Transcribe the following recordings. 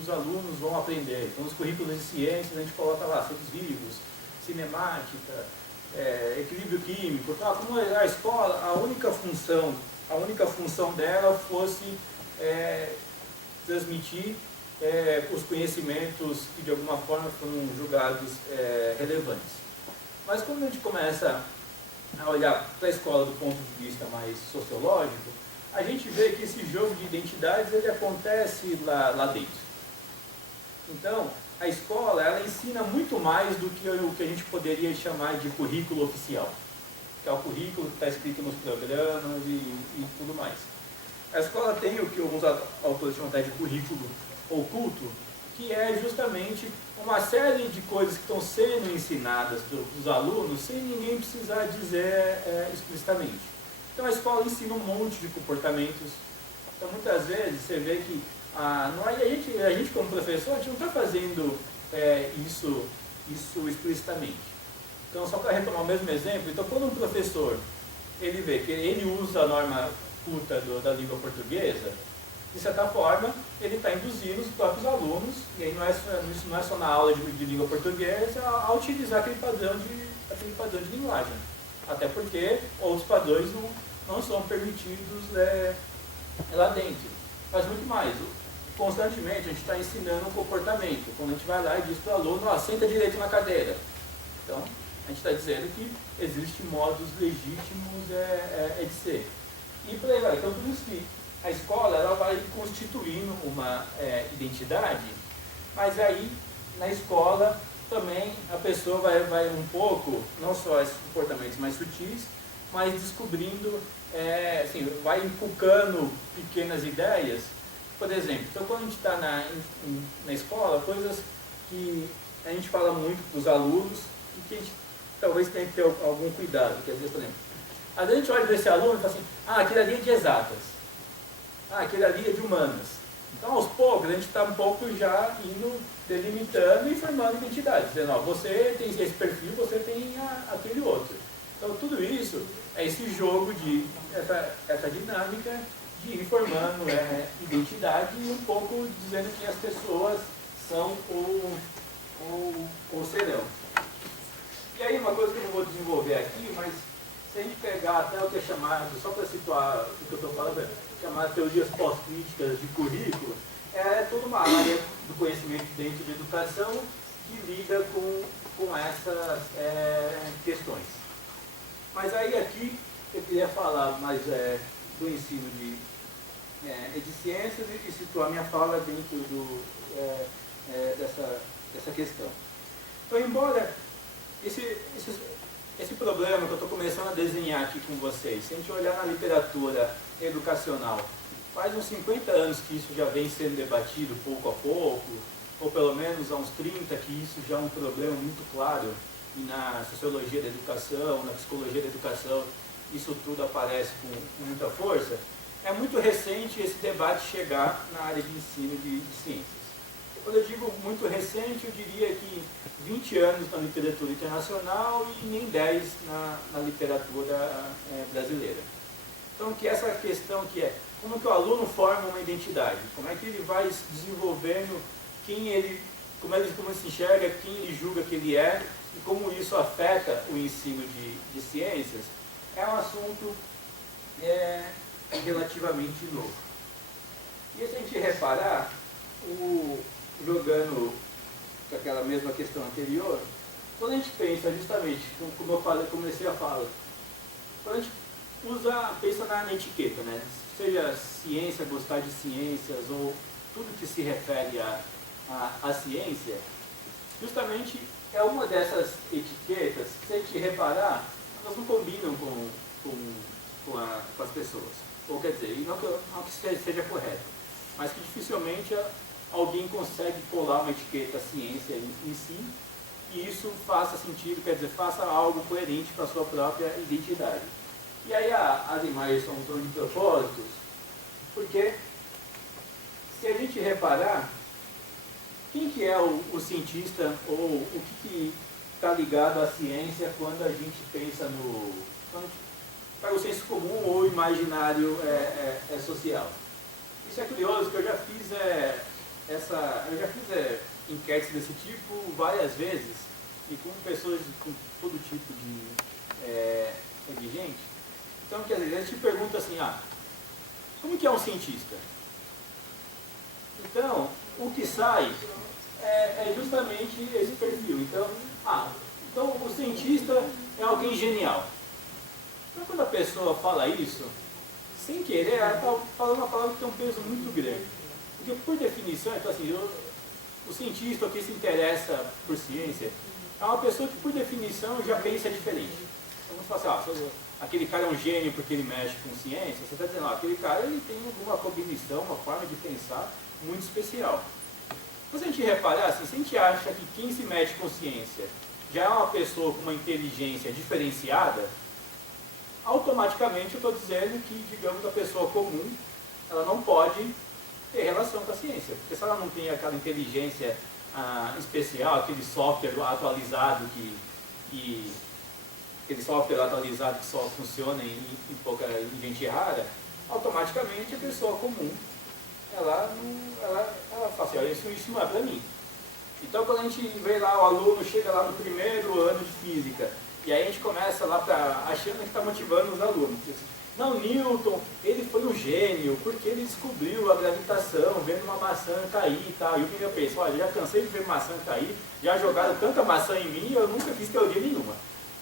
os alunos vão aprender. Então, nos currículos de ciências, a gente coloca lá seres vivos, cinemática, equilíbrio químico, tal. Como a escola, a única função dela fosse transmitir os conhecimentos que de alguma forma foram julgados relevantes. Mas quando a gente começa a olhar para a escola do ponto de vista mais sociológico, a gente vê que esse jogo de identidades ele acontece lá dentro. Então, a escola ela ensina muito mais do que o que a gente poderia chamar de currículo oficial, que é o currículo que está escrito nos programas e tudo mais. A escola tem o que alguns autores chamam até de currículo oculto, que é justamente uma série de coisas que estão sendo ensinadas para os alunos sem ninguém precisar dizer explicitamente. Então a escola ensina um monte de comportamentos. Então muitas vezes você vê que a gente como professor, a gente não está fazendo isso explicitamente. Então só para retomar o mesmo exemplo, então quando um professor ele vê que ele usa a norma culta da língua portuguesa, de certa forma, ele está induzindo os próprios alunos, e aí isso não é só na aula de língua portuguesa, a utilizar aquele padrão de linguagem. Até porque outros padrões não são permitidos lá dentro. Mas muito mais, constantemente a gente está ensinando um comportamento. Quando a gente vai lá e diz para o aluno, senta direito na cadeira. Então, a gente está dizendo que existem modos legítimos de ser. E por aí vai. Então, por isso que a escola ela vai constituindo uma identidade, mas aí na escola também a pessoa vai um pouco, não só esses comportamentos mais sutis, mas descobrindo, vai inculcando pequenas ideias. Por exemplo, então quando a gente está na escola, coisas que a gente fala muito para os alunos e que a gente talvez tenha que ter algum cuidado. Quer dizer, por exemplo, às vezes a gente olha para esse aluno e fala assim, aquele ali é de exatas. Aquele ali é de humanas. Então, aos poucos, a gente está um pouco já indo delimitando e formando identidade. Dizendo, você tem esse perfil, você tem aquele outro. Então, tudo isso é esse jogo essa dinâmica de ir formando identidade e um pouco dizendo que as pessoas são ou serão. E aí, uma coisa que eu não vou desenvolver aqui, mas se a gente pegar até o que é chamado, só para situar o que eu estou falando, chamado teorias pós-críticas de currículo, é toda uma área do conhecimento dentro de educação que lida com essas questões. Mas aí aqui eu queria falar mais do ensino de ciências e situar minha fala dentro dessa questão. Então, embora esse problema que eu estou começando a desenhar aqui com vocês, se a gente olhar na literatura educacional, faz uns 50 anos que isso já vem sendo debatido pouco a pouco, ou pelo menos há uns 30 que isso já é um problema muito claro, e na sociologia da educação, na psicologia da educação, isso tudo aparece com muita força. É muito recente esse debate chegar na área de ensino de ciências. Quando eu digo muito recente, eu diria que 20 anos na literatura internacional e nem 10 na literatura brasileira. Então, que essa questão que é, como que o aluno forma uma identidade? Como é que ele vai se desenvolvendo, como ele se enxerga, quem ele julga que ele é, e como isso afeta o ensino de ciências, é um assunto relativamente novo. E se a gente reparar, jogando com aquela mesma questão anterior, quando a gente pensa justamente, como eu comecei a falar, quando a gente pensa na etiqueta, né? Seja ciência, gostar de ciências, ou tudo que se refere à ciência, justamente é uma dessas etiquetas que, se a gente reparar, elas não combinam com as pessoas. Ou quer dizer, não que seja correto, mas que dificilmente alguém consegue colar uma etiqueta ciência em si, e isso faça sentido, quer dizer, faça algo coerente para a sua própria identidade. E aí as imagens são um tom de propósitos, porque se a gente reparar, quem que é o cientista, ou o que está ligado à ciência quando a gente pensa para o senso comum ou o imaginário social? Isso é curioso, que eu já fiz eu já fiz enquetes desse tipo várias vezes, e com pessoas com todo tipo de gente. Então, quer dizer, a gente pergunta assim, como que é um cientista? Então, o que sai é justamente esse perfil. Então, o cientista é alguém genial. Então, quando a pessoa fala isso, sem querer, ela está falando uma palavra que tem um peso muito grande. Porque, por definição, então, assim, o cientista que se interessa por ciência é uma pessoa que, por definição, já pensa diferente. Então, você fala assim, aquele cara é um gênio porque ele mexe com ciência, você está dizendo, aquele cara ele tem alguma cognição, uma forma de pensar muito especial. Então, se a gente reparar, assim, se a gente acha que quem se mexe com ciência já é uma pessoa com uma inteligência diferenciada, automaticamente eu estou dizendo que, digamos, a pessoa comum, ela não pode ter relação com a ciência. Porque se ela não tem aquela inteligência especial, aquele software atualizado que só funciona em gente rara, automaticamente a pessoa comum, ela fala assim, olha, isso não é para mim. Então, quando a gente vê lá, o aluno chega lá no primeiro ano de física, e aí a gente começa lá achando que está motivando os alunos. Não, Newton, ele foi um gênio, porque ele descobriu a gravitação, vendo uma maçã cair e tal. E o que eu penso, olha, já cansei de ver maçã cair, já jogaram tanta maçã em mim, eu nunca fiz teoria nenhuma.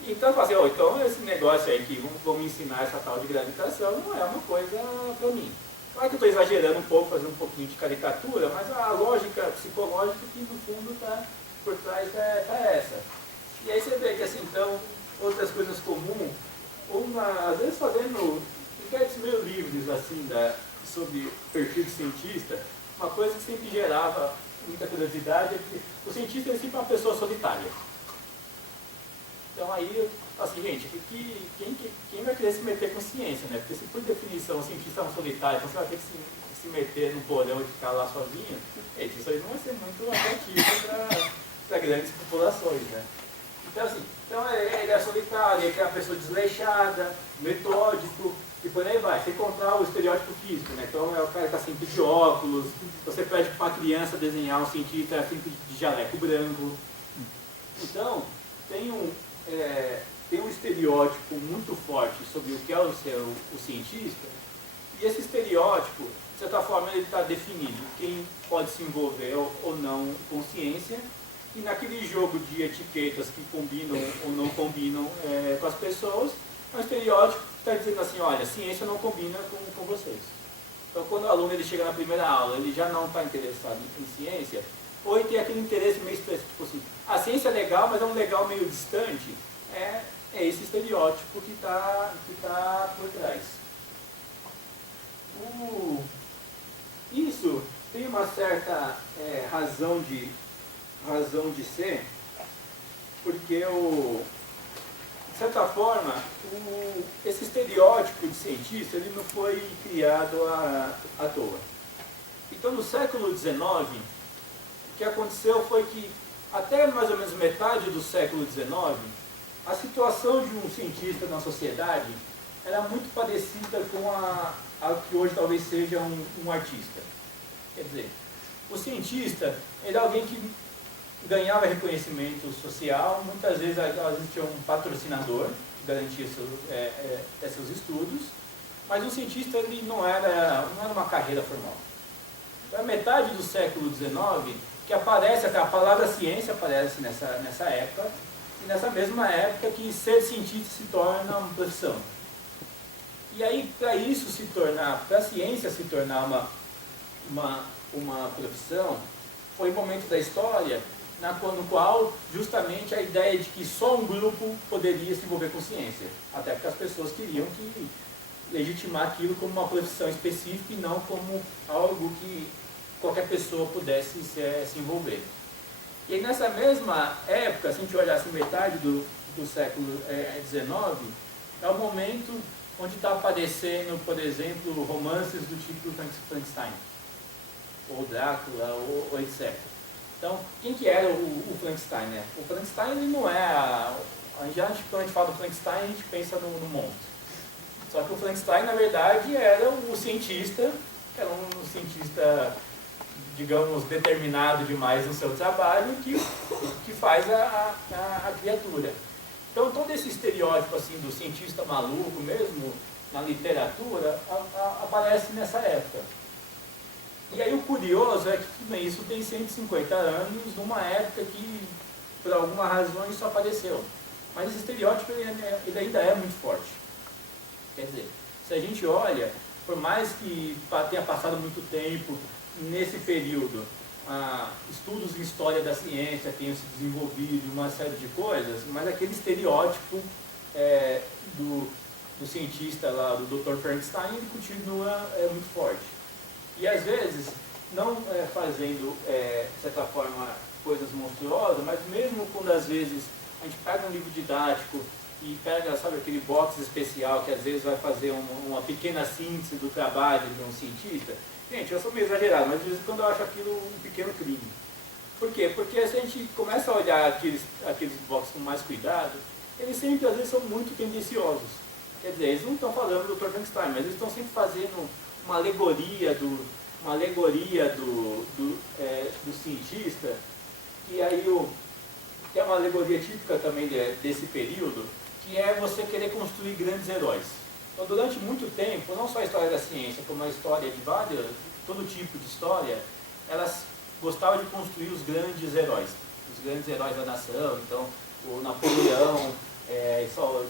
Então eu falei, então esse negócio aí que vão me ensinar essa tal de gravitação não é uma coisa para mim. Claro que eu estou exagerando um pouco, fazendo um pouquinho de caricatura, mas a lógica psicológica que no fundo está por trás tá essa. E aí você vê que assim, então, outras coisas comuns, às vezes fazendo enquetes meio livres assim, sobre perfil de cientista, uma coisa que sempre gerava muita curiosidade é que o cientista é sempre uma pessoa solitária. Então aí, assim, gente, quem vai querer se meter com ciência, né? Porque se por definição o cientista é um solitário, então você vai ter que se meter no porão e ficar lá sozinho, isso aí não vai ser muito atrativo para grandes populações, né? Então, assim, ele é solitário, ele é uma pessoa desleixada, metódico, e por aí vai. Você encontrar o estereótipo físico, né? Então é o cara que está sempre de óculos, você pede para uma criança desenhar um cientista sempre de jaleco branco. Então, tem um estereótipo muito forte sobre o que é o cientista, e esse estereótipo, de certa forma, ele está definido quem pode se envolver ou não com ciência, e naquele jogo de etiquetas que combinam ou não combinam com as pessoas, é um estereótipo que está dizendo assim, olha, ciência não combina com vocês. Então, quando o aluno ele chega na primeira aula, ele já não está interessado em ciência, ou ele tem aquele interesse meio específico, tipo assim, a ciência é legal, mas é um legal meio distante, é esse estereótipo que tá por trás. Isso tem uma certa razão de ser, porque, de certa forma, esse estereótipo de cientista ele não foi criado à toa. Então, no século XIX, o que aconteceu foi que, até mais ou menos metade do século XIX, a situação de um cientista na sociedade era muito parecida com a que hoje talvez seja um artista. Quer dizer, o cientista era alguém que ganhava reconhecimento social, muitas vezes tinha um patrocinador que garantia seus estudos, mas o cientista ele não era uma carreira formal. Então, a metade do século XIX, que aparece, a palavra ciência aparece nessa época, e nessa mesma época que ser cientista se torna uma profissão. E aí, para a ciência se tornar uma profissão, foi um momento da história no qual justamente a ideia de que só um grupo poderia se envolver com ciência, até porque as pessoas queriam legitimar aquilo como uma profissão específica e não como algo que qualquer pessoa pudesse se envolver. E nessa mesma época, se a gente olhar assim, metade do século XIX, é o momento onde está aparecendo, por exemplo, romances do tipo Frankenstein, ou Drácula, ou etc. Então, quem que era o Frankenstein, né? O Frankenstein ele não é... quando a gente fala do Frankenstein, a gente pensa no monstro. Só que o Frankenstein, na verdade, era o cientista, que era um cientista digamos, determinado demais no seu trabalho que faz a criatura. Então, todo esse estereótipo assim, do cientista maluco, mesmo na literatura, aparece nessa época. E aí o curioso é que bem, isso tem 150 anos, numa época que, por alguma razão, isso apareceu. Mas esse estereótipo ele ainda é muito forte. Quer dizer, se a gente olha, por mais que tenha passado muito tempo nesse período, estudos em história da ciência tenham se desenvolvido, uma série de coisas, mas aquele estereótipo do cientista lá, do Dr. Frankenstein, ele continua muito forte. E às vezes, não fazendo, de certa forma, coisas monstruosas, mas mesmo quando às vezes a gente pega um livro didático e pega, sabe, aquele box especial que às vezes vai fazer uma pequena síntese do trabalho de um cientista. Gente, eu sou meio exagerado, mas de vez em quando eu acho aquilo um pequeno crime. Por quê? Porque se a gente começa a olhar aqueles boxes com mais cuidado, eles sempre, às vezes, são muito tendenciosos. Quer dizer, eles não estão falando do Dr. Frankenstein, mas eles estão sempre fazendo uma alegoria do cientista, que é uma alegoria típica também desse período, que é você querer construir grandes heróis. Então, durante muito tempo, não só a história da ciência, como a história de todo tipo de história, elas gostavam de construir os grandes heróis da nação. Então, o Napoleão,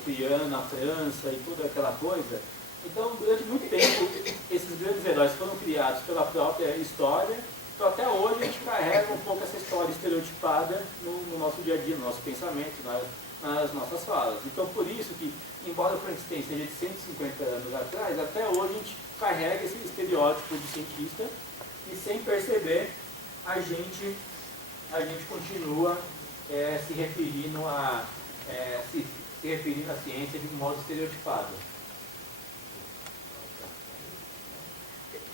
criando a França e toda aquela coisa. Então, durante muito tempo, esses grandes heróis foram criados pela própria história. Então, até hoje, a gente carrega um pouco essa história estereotipada no nosso dia a dia, no nosso pensamento, nas nossas falas. Então, por isso que, embora o Frankenstein seja de 150 anos atrás, até hoje a gente carrega esse estereótipo de cientista e, sem perceber, a gente continua se referindo à ciência de um modo estereotipado.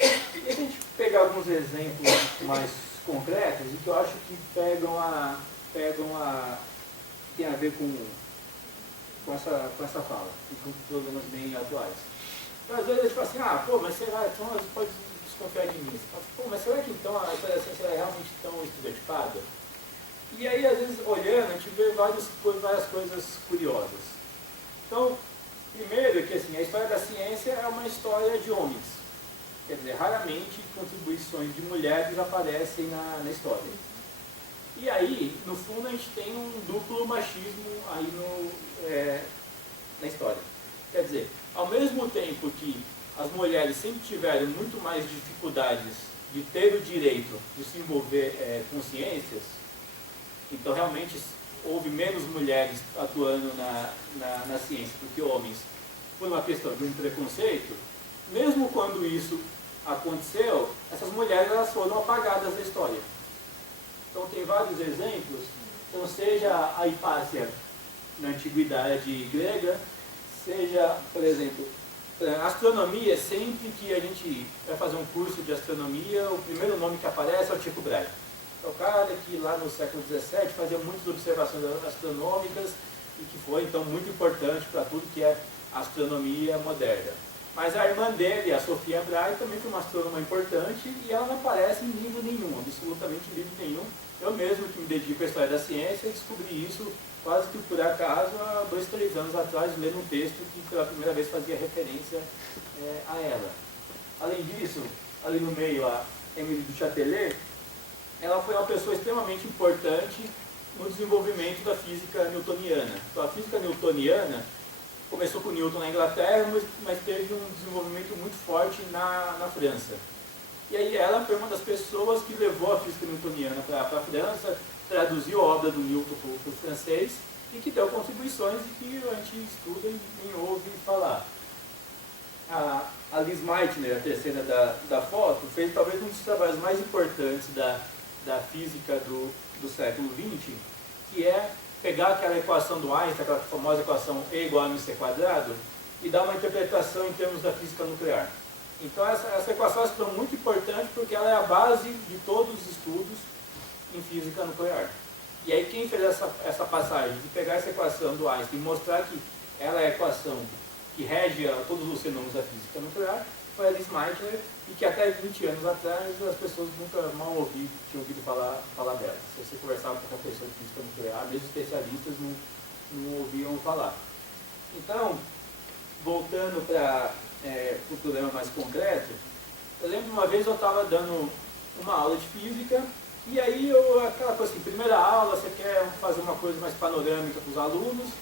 E se a gente pegar alguns exemplos mais concretos, e que eu acho que tem a ver com essa fala, e com problemas bem atuais. Então, às vezes a gente fala assim, mas será, então você pode desconfiar de mim. Você fala assim, mas será que então essa ciência é realmente tão estereotipada? E aí, às vezes, olhando, a gente vê várias coisas curiosas. Então, primeiro é que assim, a história da ciência é uma história de homens. Quer dizer, raramente contribuições de mulheres aparecem na história. E aí, no fundo, a gente tem um duplo machismo aí na história. Quer dizer, ao mesmo tempo que as mulheres sempre tiveram muito mais dificuldades de ter o direito de se envolver com ciências, então realmente houve menos mulheres atuando na ciência do que homens, por uma questão de um preconceito. Mesmo quando isso aconteceu, essas mulheres elas foram apagadas da história. Então tem vários exemplos, então seja a Hipácia na antiguidade grega, seja, por exemplo, a astronomia, sempre que a gente vai fazer um curso de astronomia, o primeiro nome que aparece é o Tycho Brahe. É o cara que lá no século XVII fazia muitas observações astronômicas e que foi então muito importante para tudo que é astronomia moderna. Mas a irmã dele, a Sophia Brahe, também foi uma astrônoma importante e ela não aparece em livro nenhum, absolutamente em livro nenhum. Eu mesmo, que me dedico à história da ciência, descobri isso quase que por acaso há 2, 3 anos atrás, lendo um texto que pela primeira vez fazia referência a ela. Além disso, ali no meio, a Émilie du Châtelet, ela foi uma pessoa extremamente importante no desenvolvimento da física newtoniana. Então, a física newtoniana começou com Newton na Inglaterra, mas teve um desenvolvimento muito forte na França. E aí ela foi uma das pessoas que levou a física newtoniana para a França, traduziu a obra do Newton para o francês e que deu contribuições e que a gente estuda e nem ouve falar. A Liz Meitner, a terceira da foto, fez talvez um dos trabalhos mais importantes da física do século XX, que é pegar aquela equação do Einstein, aquela famosa equação E igual a mc², e dar uma interpretação em termos da física nuclear. Então essa equação é muito importante porque ela é a base de todos os estudos em física nuclear. E aí quem fez essa passagem de pegar essa equação do Einstein e mostrar que ela é a equação que rege todos os fenômenos da física nuclear foi a Liz Meitner, e que até 20 anos atrás as pessoas nunca mal tinham ouvido falar dela. Se você conversava com qualquer pessoa de física nuclear, mesmo especialistas não ouviam falar. Então, voltando para o problema mais concreto, eu lembro uma vez eu estava dando uma aula de física, e aí aquela coisa assim, primeira aula, você quer fazer uma coisa mais panorâmica para os alunos,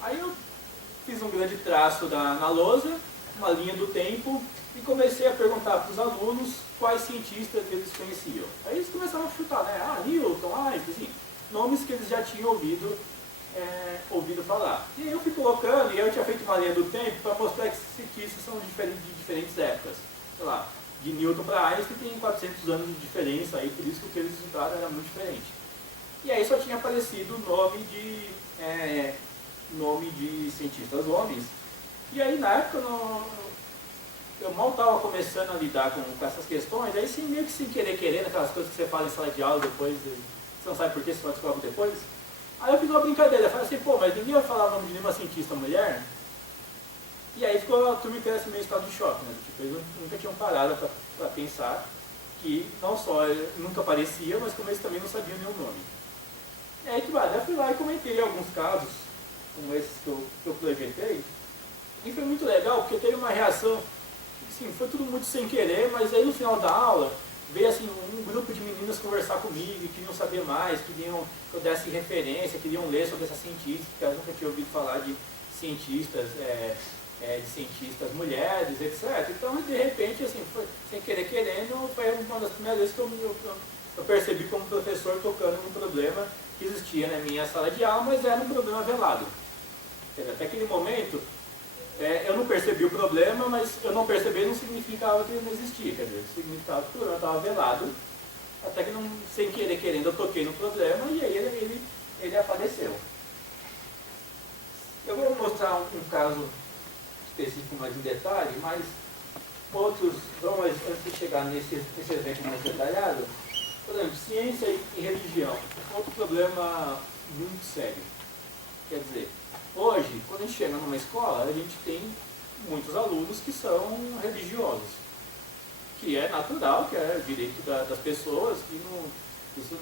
aí eu fiz um grande traço na lousa, uma linha do tempo, e comecei a perguntar para os alunos quais cientistas eles conheciam. Aí eles começaram a chutar, né? Newton, Einstein, assim, nomes que eles já tinham ouvido falar. E aí eu fui colocando, e eu tinha feito uma linha do tempo para mostrar que cientistas são de diferentes épocas. Sei lá, de Newton para Einstein tem 400 anos de diferença, aí por isso que o que eles estudaram era muito diferente. E aí só tinha aparecido nome de cientistas homens. E aí na época eu mal estava começando a lidar com essas questões, aí meio que sem querer, aquelas coisas que você fala em sala de aula depois, você não sabe por que, você só descobre depois. Aí eu fiz uma brincadeira, eu falei assim, pô, mas ninguém vai falar o nome de nenhuma cientista mulher? E aí ficou a turma inteira assim, meio estado de choque, né? Tipo, eles nunca tinham parado para pensar que não só nunca aparecia, mas como eles também não sabiam nenhum nome. E aí eu fui lá e comentei alguns casos, como esses que eu projetei, e foi muito legal, porque teve uma reação, assim, foi tudo muito sem querer, mas aí no final da aula, veio assim, um grupo de meninas conversar comigo, que queriam saber mais, queriam que eu desse referência, queriam ler sobre essas cientistas, porque elas nunca tinham ouvido falar de cientistas, de cientistas mulheres, etc. Então, de repente, assim, foi, sem querer querendo, foi uma das primeiras vezes que eu percebi como professor tocando num problema que existia na minha sala de aula, mas era um problema velado. Até aquele momento, eu não percebi o problema, mas eu não perceber não significava que ele não existia, quer dizer, significava que o problema estava velado, até que não, sem querer querendo eu toquei no problema e aí ele apareceu. Eu vou mostrar um caso específico mais em detalhe, mas outros, vamos antes de chegar nesse exemplo mais detalhado, por exemplo, ciência e religião, outro problema muito sério. Quer dizer, hoje, quando a gente chega numa escola, a gente tem muitos alunos que são religiosos, que é natural, que é o direito das pessoas, que isso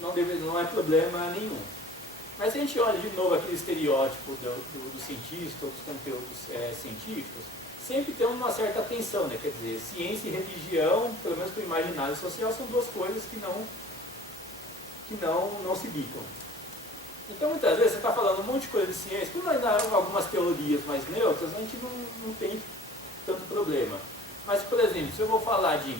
não é problema nenhum. Mas se a gente olha de novo aquele estereótipo do cientista, dos conteúdos científicos, sempre tem uma certa tensão, né? Quer dizer, ciência e religião, pelo menos para o imaginário social, são duas coisas que não se bicam. Então, muitas vezes, você está falando um monte de coisa de ciência, como ainda há algumas teorias mais neutras, a gente não tem tanto problema. Mas, por exemplo, se eu vou falar de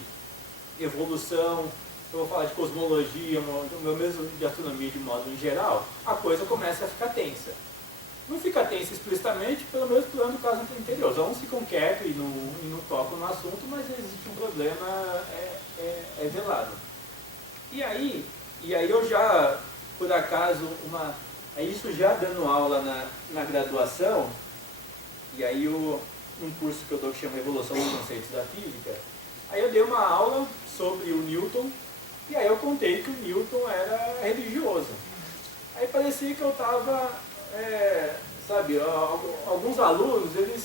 evolução, se eu vou falar de cosmologia, meu mesmo de astronomia de modo em geral, a coisa começa a ficar tensa. Não fica tensa explicitamente, pelo menos plano do caso anterior. Os alunos ficam quietos e não tocam no assunto, mas existe um problema velado. E aí eu já, por acaso, isso já dando aula na graduação, e aí um curso que eu dou que chama Evolução dos Conceitos da Física, aí eu dei uma aula sobre o Newton, e aí eu contei que o Newton era religioso. Aí parecia que eu estava, alguns alunos, eles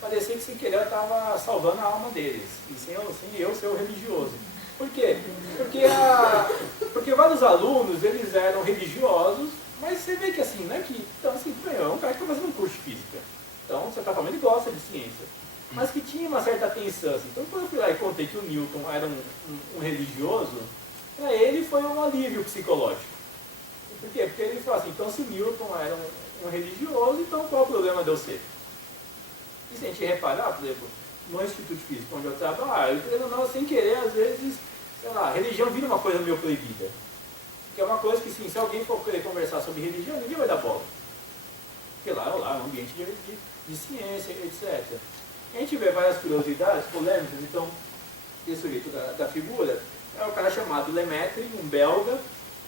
parecia que sem querer eu estava salvando a alma deles, e sem eu ser o religioso. Por quê? Porque vários alunos, eles eram religiosos, mas você vê que assim, né, então assim, é um cara que está fazendo um curso de física. Então, você está falando, ele gosta de ciência. Mas que tinha uma certa tensão. Assim. Então, quando eu fui lá e contei que o Newton era um religioso, para ele foi um alívio psicológico. Por quê? Porque ele falou assim, então se o Newton era um religioso, então qual é o problema de eu ser? E se a gente reparar, por exemplo, no Instituto de Física, onde eu trabalho, sem querer, às vezes, sei lá, religião vira uma coisa meio proibida. Que é uma coisa que, sim, se alguém for querer conversar sobre religião, ninguém vai dar bola. Porque lá é um ambiente de ciência, etc. A gente vê várias curiosidades, polêmicas, então, esse sujeito da figura é um cara chamado Lemaitre, um belga,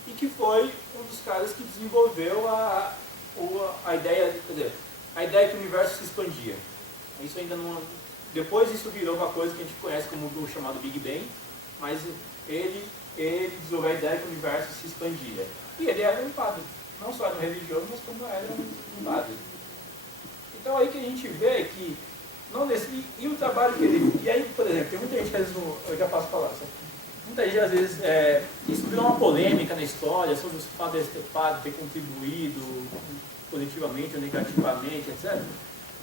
e que foi um dos caras que desenvolveu a ideia, quer dizer, a ideia que o universo se expandia. Isso ainda não... Depois isso virou uma coisa que a gente conhece como o chamado Big Bang, mas ele desenvolveu a ideia que o universo se expandia. E ele era um padre, não só era um religioso, mas como era um padre. Então aí que a gente vê que Não nesse, e o trabalho que ele... E aí, por exemplo, tem muita gente que às vezes, eu já passo a palavra, muita gente às vezes, isso virou uma polêmica na história sobre o fato desse padre ter contribuído positivamente ou negativamente, etc.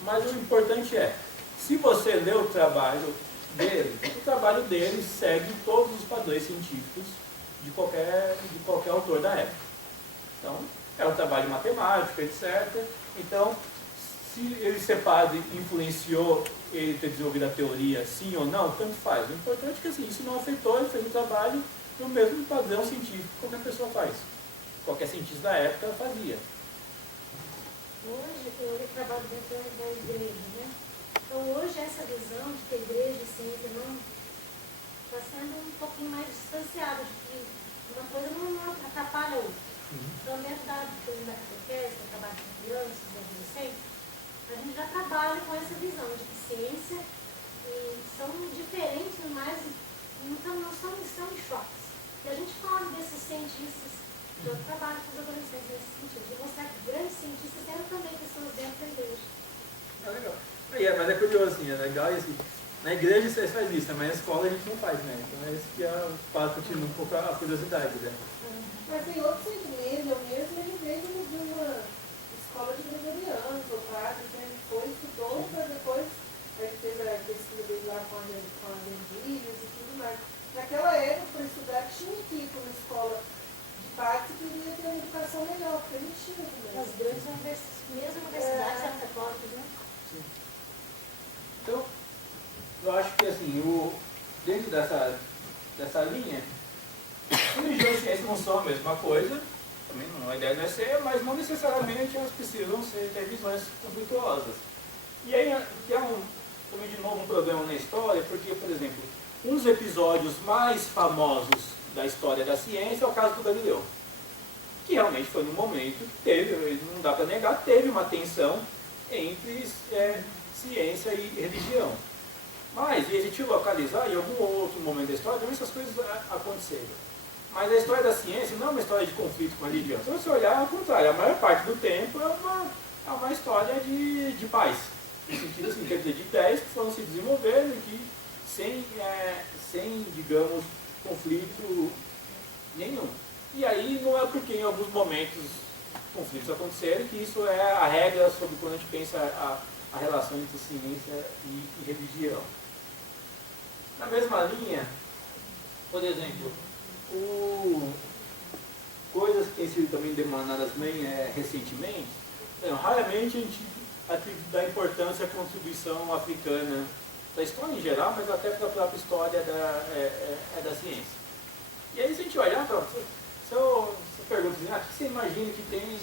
Mas o importante é, se você lê o trabalho dele segue todos os padrões científicos de qualquer autor da época. Então, é um trabalho matemático, etc. Então, se ele ser padre influenciou ele ter desenvolvido a teoria, sim ou não, tanto faz. O importante é que assim, isso não afetou, ele fez o trabalho no mesmo padrão científico que qualquer pessoa faz. Qualquer cientista da época fazia. Hoje, eu trabalho dentro da igreja, né? Então, hoje, essa visão de que a igreja e ciência não está sendo um pouquinho mais distanciada, de que uma coisa não atrapalha a outra. Então, dentro da catequese, do trabalho com crianças e adolescentes, a gente já trabalha com essa visão de que ciência são diferentes, mas não estão em choques. E a gente fala desses cientistas, eu trabalho com os adolescentes nesse sentido, de mostrar que grandes cientistas eram também pessoas dentro da igreja. É legal. Mas é curioso, assim, é legal, e assim, na igreja você faz isso, mas na escola a gente não faz, né? Então é isso que faz continuar um pouco a curiosidade, né? Mas tem outros igrejas, eu mesmo, ele veio de uma escola de gregorianos, ou padre, que ele foi, estudou, para depois ele fez a pesquisa dele lá com as Endílias e tudo mais. Naquela época, para estudar, tinha que ir para uma escola de padre que queria ter uma educação melhor, porque a gente tinha também. As grandes universidades eram católicas, né? Sim. Então, eu acho que assim, dentro dessa linha, religião e ciência não são a mesma coisa, também a ideia não é ser, mas não necessariamente elas precisam ter visões conflituosas. E aí também de novo um problema na história, porque, por exemplo, um dos episódios mais famosos da história da ciência é o caso do Galileu, que realmente foi num momento que teve, não dá para negar, teve uma tensão entre ciência e religião. Mas, e a gente localizar em algum outro momento da história, também essas coisas aconteceram. Mas a história da ciência não é uma história de conflito com a religião. Se você olhar, ao contrário, a maior parte do tempo é uma história de paz. No sentido assim, quer dizer, de ideias que foram se desenvolvendo e que sem, digamos, conflito nenhum. E aí não é porque em alguns momentos conflitos aconteceram que isso é a regra sobre quando a gente pensa a relação entre ciência e religião. Na mesma linha, por exemplo, coisas que têm sido também demandadas bem recentemente, raramente a gente dá importância à contribuição africana da história em geral, mas até para a própria história da ciência. E aí se a gente olhar para se eu pergunto assim, o que você imagina que tem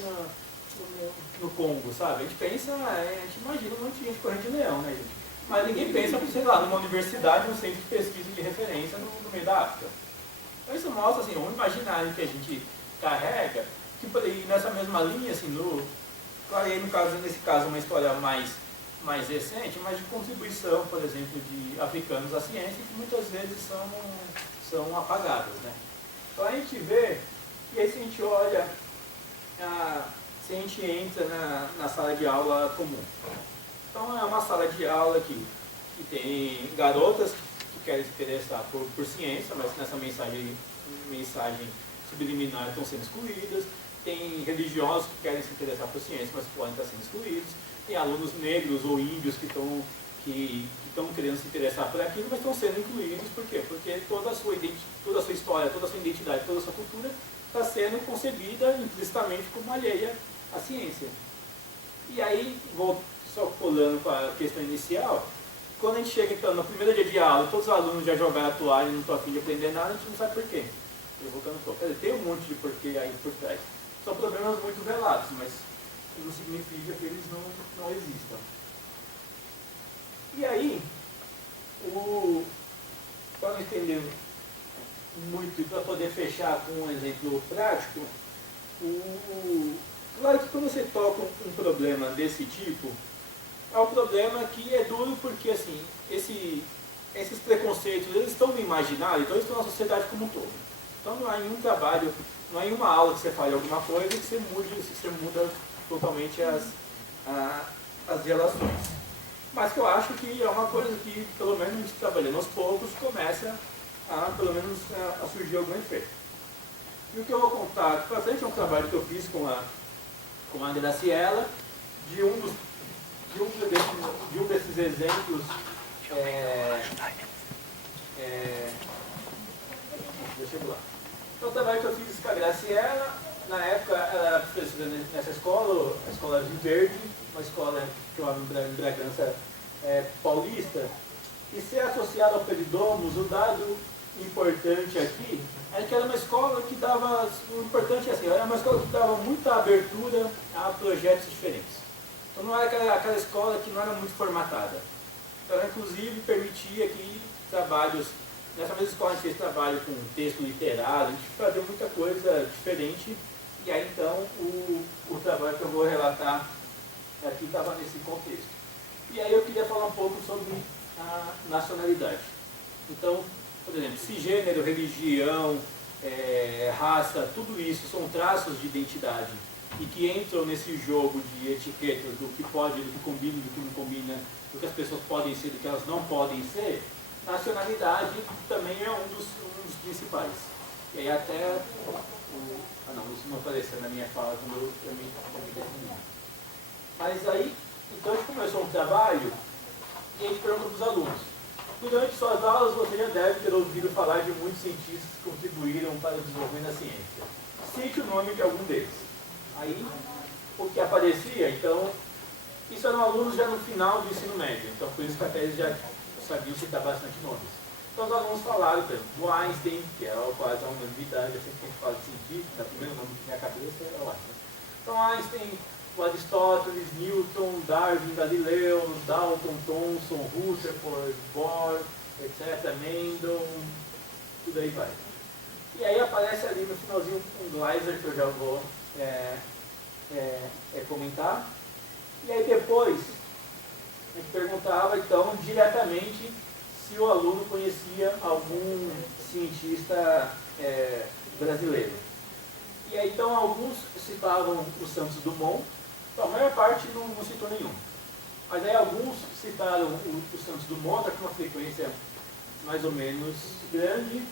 no Congo, sabe? A gente pensa, a gente imagina um monte de gente correndo de leão, né, gente? Mas ninguém pensa, sei lá, numa universidade, num centro de pesquisa de referência no meio da África. Então isso mostra assim, um imaginário que a gente carrega, que nessa mesma linha, assim, claro, aí nesse caso uma história mais recente, mas de contribuição, por exemplo, de africanos à ciência, que muitas vezes são apagadas, né? Então a gente vê, e aí se a gente olha, se a gente entra na sala de aula comum. Então é uma sala de aula que tem garotas que querem se interessar por ciência, mas nessa mensagem subliminar estão sendo excluídas. Tem religiosos que querem se interessar por ciência, mas podem estar sendo excluídos. Tem alunos negros ou índios que estão querendo se interessar por aquilo, mas estão sendo incluídos. Por quê? Porque toda a sua história, toda a sua identidade, toda a sua cultura está sendo concebida implicitamente como alheia à ciência. E aí, vou só colando com a questão inicial, quando a gente chega então no primeiro dia de aula, todos os alunos já jogaram a toalha e não estão a fim de aprender nada, a gente não sabe por quê. Voltando um pouco. Quer dizer, tem um monte de porquê aí por trás. São problemas muito velados, mas não significa que eles não existam. E aí, para não entender muito e para poder fechar com um exemplo prático, claro que quando você toca um problema desse tipo, é um problema que é duro porque assim, esses preconceitos eles estão no imaginário, então eles estão na sociedade como um todo. Então não há nenhum trabalho, não há nenhuma aula que você fale alguma coisa que você muda totalmente as relações. mas que eu acho que é uma coisa que, pelo menos a gente trabalhando aos poucos, começa a, pelo menos, a surgir algum efeito. E o que eu vou contar aqui para frente é um trabalho que eu fiz com a Graciela, de um desses exemplos deixa eu lá. Então, o trabalho que eu fiz com a Graciela, na época ela era professora nessa escola, a Escola Rio Verde, uma escola que eu amo em Bragança Paulista, e ser associada ao Peridomos, o dado importante aqui é que era uma escola que dava, o importante é assim, era uma escola que dava muita abertura a projetos diferentes. Então não era aquela escola que não era muito formatada. Então, ela inclusive permitia que trabalhos, nessa mesma escola a gente fez trabalho com texto literário, a gente fazia muita coisa diferente, e aí então o trabalho que eu vou relatar aqui estava nesse contexto. E aí eu queria falar um pouco sobre a nacionalidade. Então, por exemplo, se gênero, religião, raça, tudo isso são traços de identidade e que entram nesse jogo de etiquetas do que pode, do que combina, do que não combina, do que as pessoas podem ser, do que elas não podem ser, nacionalidade também é um dos principais. E aí até isso não apareceu na minha fala quando eu também defini. Mas aí, então a gente começou um trabalho e a gente perguntou para os alunos. Durante suas aulas você já deve ter ouvido falar de muitos cientistas que contribuíram para o desenvolvimento da ciência. Cite o nome de algum deles. Aí, o que aparecia, então, isso eram alunos já no final do ensino médio, então por isso que até eles já sabiam citar bastante nomes. Então os alunos falaram, por exemplo, do Einstein, que é quase uma unanimidade, eu sempre que a gente fala de científico, o primeiro nome que minha cabeça é o Einstein. Então Einstein, o Aristóteles, Newton, Darwin, Galileu, Dalton, Thomson, Rutherford, Bohr, etc., Mendel, tudo aí vai. E aí aparece ali no finalzinho um Gleiser, que eu já vou comentar. E aí depois, a gente perguntava, então, diretamente se o aluno conhecia algum cientista brasileiro. E aí, então, alguns citavam o Santos Dumont, então, a maior parte não citou nenhum. Mas aí alguns citaram o Santos Dumont, até com uma frequência mais ou menos grande,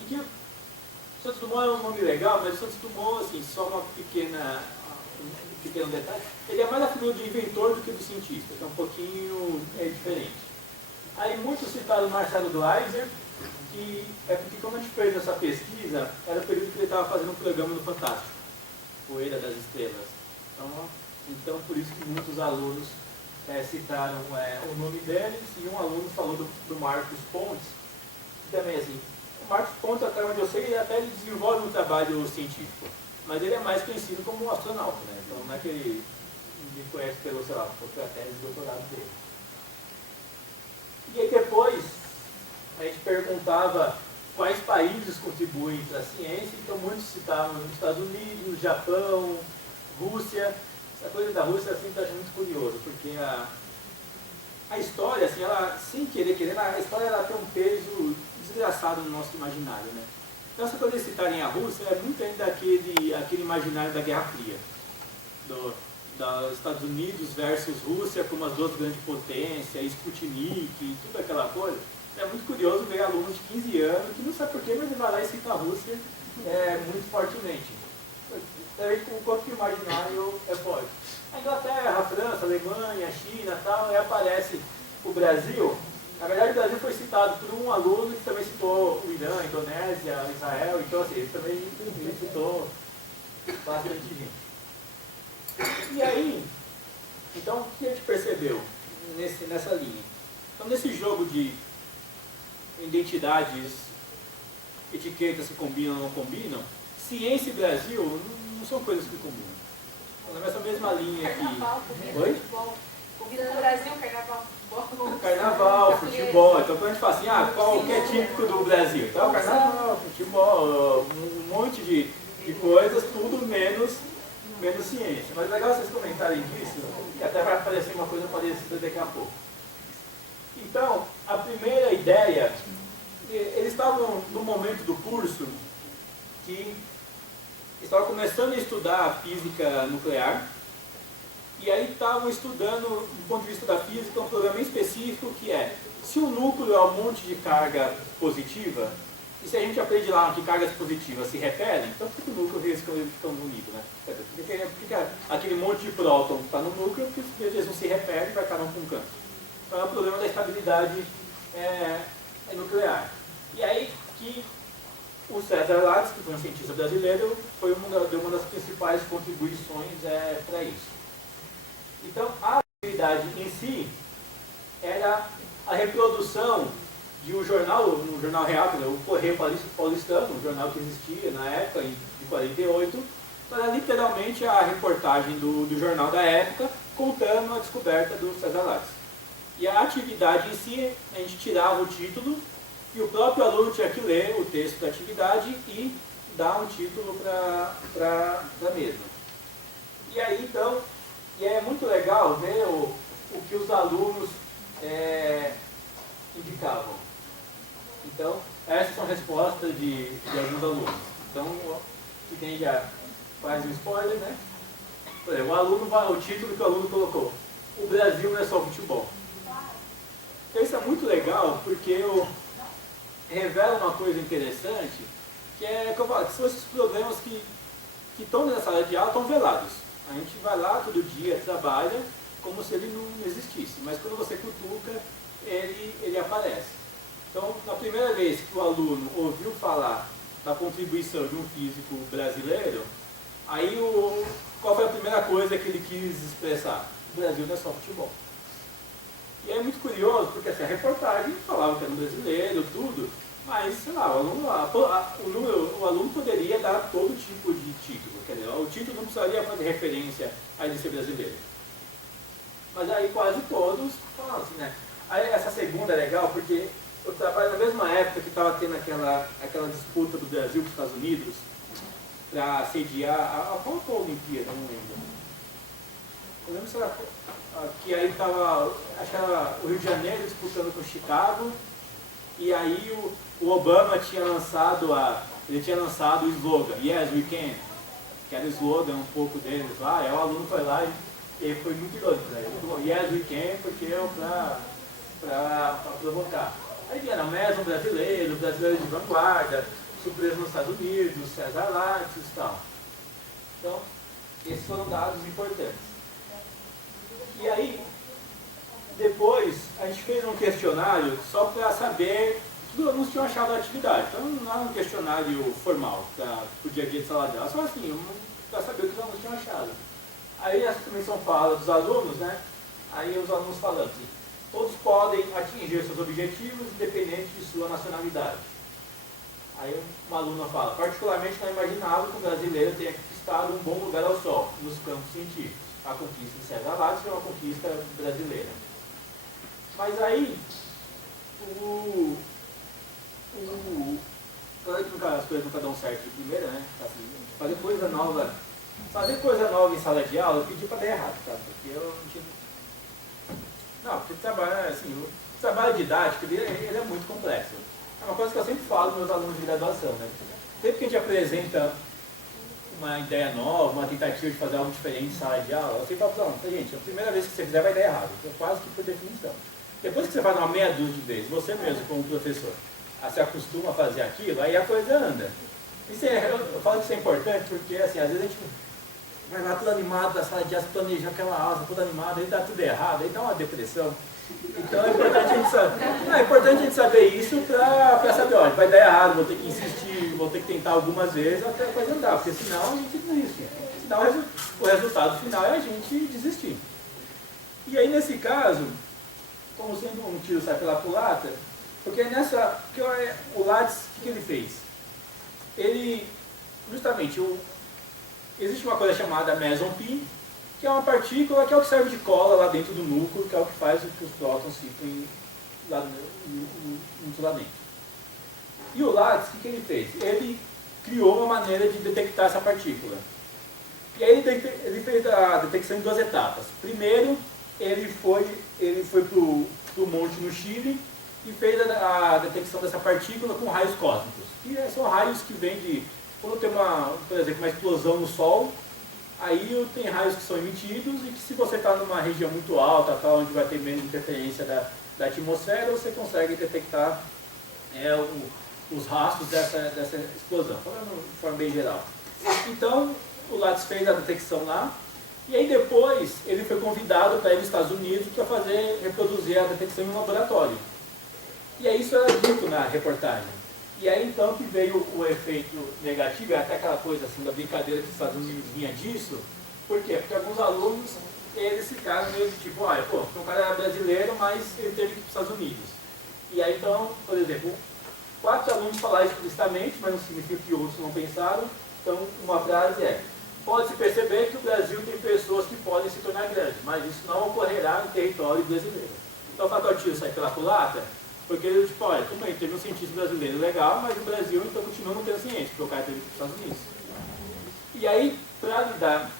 e que o Santos Dumont é um nome legal, mas o Santos Dumont, assim, só um pequeno detalhe, ele é mais a figura do inventor do que do cientista, que é um pouquinho diferente. Aí muitos citaram o Marcelo Gleiser, que é porque quando a gente fez essa pesquisa, era o período que ele estava fazendo um programa no Fantástico, Poeira das Estrelas. Então por isso que muitos alunos citaram o nome deles, e um aluno falou do Marcos Pontes, que também assim, o Marcos Pontes, até onde eu sei, ele desenvolve um trabalho científico, mas ele é mais conhecido como um astronauta, né? Então não é que ele conhece pelo, sei lá, pela tese de doutorado dele. E aí depois, a gente perguntava quais países contribuem para a ciência, então muitos citavam os Estados Unidos, Japão, Rússia. Essa coisa da Rússia assim, eu acho muito curioso, porque a história, assim, ela, sem querer, a história ela tem um peso desgraçado no nosso imaginário, né? Então, essa coisa de citarem a Rússia é muito ainda aquele imaginário da Guerra Fria, dos Estados Unidos versus Rússia como as duas grandes potências, Sputnik e tudo aquela coisa. É muito curioso ver alunos de 15 anos que não sabe porquê, mas ele vai lá e cita a Rússia muito fortemente. Com o quanto que o imaginário é forte. A Inglaterra, a França, a Alemanha, a China e tal, aí aparece o Brasil. Na verdade, o Brasil foi citado por um aluno que também citou o Irã, a Indonésia, Israel, então assim, ele também citou bastante gente. E aí, então, o que a gente percebeu nessa linha? Então, nesse jogo de identidades, etiquetas que combinam ou não combinam, ciência e Brasil não são coisas que combinam. Nessa mesma linha aqui. Carnaval, Comida no Brasil, carnaval, futebol. Carnaval, futebol. Então quando a gente fala assim, qual que é típico do Brasil? Então carnaval, futebol, um monte de coisas, tudo menos ciência. Mas é legal vocês comentarem disso, e até vai aparecer uma coisa parecida daqui a pouco. Então, a primeira ideia, eles estavam no momento do curso que estava começando a estudar a física nuclear, E aí estavam estudando, do ponto de vista da física, um problema específico que é, se o núcleo é um monte de carga positiva, e se a gente aprende lá que cargas positivas se repelem, então por que o núcleo fica unido, né? Por que aquele monte de próton que está no núcleo, porque eles não se repelem e vai cada um para um canto. Então é o problema da estabilidade nuclear. E aí que o César Lattes, que foi um cientista brasileiro, deu uma das principais contribuições para isso. Então, a atividade em si era a reprodução de um jornal real, o Correio Paulistano, um jornal que existia na época, de 48, era literalmente a reportagem do jornal da época, contando a descoberta do César Lattes. E a atividade em si, a gente tirava o título, e o próprio aluno tinha que ler o texto da atividade e dar um título para a mesma. E aí, então, é muito legal ver o que os alunos indicavam. Então, essas são respostas de alguns alunos. Então, que tem já faz um spoiler, né? Por exemplo, o título que o aluno colocou: O Brasil não é só futebol. Então, isso é muito legal, porque revela uma coisa interessante, que é que eu falo, que são esses problemas que estão na sala de aula, estão velados. A gente vai lá todo dia, trabalha, como se ele não existisse. Mas quando você cutuca, ele aparece. Então, na primeira vez que o aluno ouviu falar da contribuição de um físico brasileiro, aí qual foi a primeira coisa que ele quis expressar? O Brasil não é só futebol. E é muito curioso, porque assim, a reportagem falava que era um brasileiro, tudo, mas, sei lá, o aluno poderia dar todo tipo de título. Quer dizer, o título não precisaria fazer referência a ele ser brasileiro. Mas aí quase todos falam assim, né? Aí essa segunda é legal, porque eu trabalho na mesma época que estava tendo aquela disputa do Brasil com os Estados Unidos para sediar qual foi a Olimpíada, não lembro. Eu lembro se era, que aí estava, acho que era o Rio de Janeiro disputando com Chicago, e aí o Obama tinha lançado o slogan, Yes, we can, que era o slogan um pouco deles lá, aí o aluno foi lá e ele foi muito doido, né? Ele falou, Yes, we can, porque é para provocar. Aí era mesmo brasileiro de vanguarda, surpresa nos Estados Unidos, César Lattes e tal. Então, esses foram dados importantes. E aí, depois, a gente fez um questionário só para saber o que os alunos tinham achado da atividade. Então, não era um questionário formal para o dia a dia de sala de aula, só assim, para saber o que os alunos tinham achado. Aí, essa comissão fala dos alunos, né? Aí, os alunos falando assim, todos podem atingir seus objetivos independente de sua nacionalidade. Aí, uma aluna fala, particularmente não imaginava que o brasileiro tenha conquistado um bom lugar ao sol nos campos científicos. A conquista de César Lattes é uma conquista brasileira. Mas aí, claro que as coisas nunca dão certo de primeira, né? Assim, fazer coisa nova em sala de aula, eu pedi para dar errado, tá? Porque eu não tinha... Não, porque o trabalho didático ele é muito complexo. É uma coisa que eu sempre falo para meus alunos de graduação, né? Sempre que a gente apresenta uma ideia nova, uma tentativa de fazer algo diferente em sala de aula, eu sempre falo, gente, a primeira vez que você fizer vai dar errado, quase que por definição. Depois que você faz uma meia dúzia de vezes, você mesmo como professor, se acostuma a fazer aquilo, aí a coisa anda. Eu falo que isso é importante porque, assim, às vezes a gente vai lá tudo animado da sala de aula, planeja aquela aula, tudo animado, aí dá tudo errado, aí dá uma depressão. Então é importante a gente saber isso para saber, olha, vai dar errado, vou ter que insistir, vou ter que tentar algumas vezes até a coisa andar, porque senão a gente desiste. Senão o resultado final é a gente desistir. E aí nesse caso, como sempre um tiro sai pela culatra, porque o Lattes, o que ele fez? Ele, justamente, existe uma coisa chamada meson pi, que é uma partícula que é o que serve de cola lá dentro do núcleo, que é o que faz com que os prótons fiquem muito lá dentro. E o Lattes, o que ele fez? Ele criou uma maneira de detectar essa partícula. E aí ele fez a detecção em duas etapas. Primeiro, ele foi para o monte no Chile e fez a detecção dessa partícula com raios cósmicos. E são raios que vêm de... Quando tem por exemplo, uma explosão no Sol, Aí tem raios que são emitidos e que se você está numa região muito alta, tá, onde vai ter menos interferência da atmosfera, você consegue detectar os rastros dessa explosão, falando de forma bem geral. Então, o Lattes fez a detecção lá, e aí depois ele foi convidado para ir nos Estados Unidos para reproduzir a detecção em um laboratório. E aí isso era dito na reportagem. E aí então que veio o efeito negativo, até aquela coisa assim da brincadeira que os Estados Unidos vinha disso. Por quê? Porque alguns alunos, eles ficaram meio tipo, olha, pô, o cara era brasileiro, mas ele teve que ir para os Estados Unidos. E aí então, por exemplo, 4 alunos falaram explicitamente, mas não significa que outros não pensaram. Então, uma frase é: pode-se perceber que o Brasil tem pessoas que podem se tornar grandes, mas isso não ocorrerá no território brasileiro. Então, o Fatortillo sai pela culatra, porque ele, tipo, olha, tudo bem, teve um cientista brasileiro legal, mas o Brasil, então, continua não tendo ciência, porque o cara teve que ir para os Estados Unidos. E aí, para lidar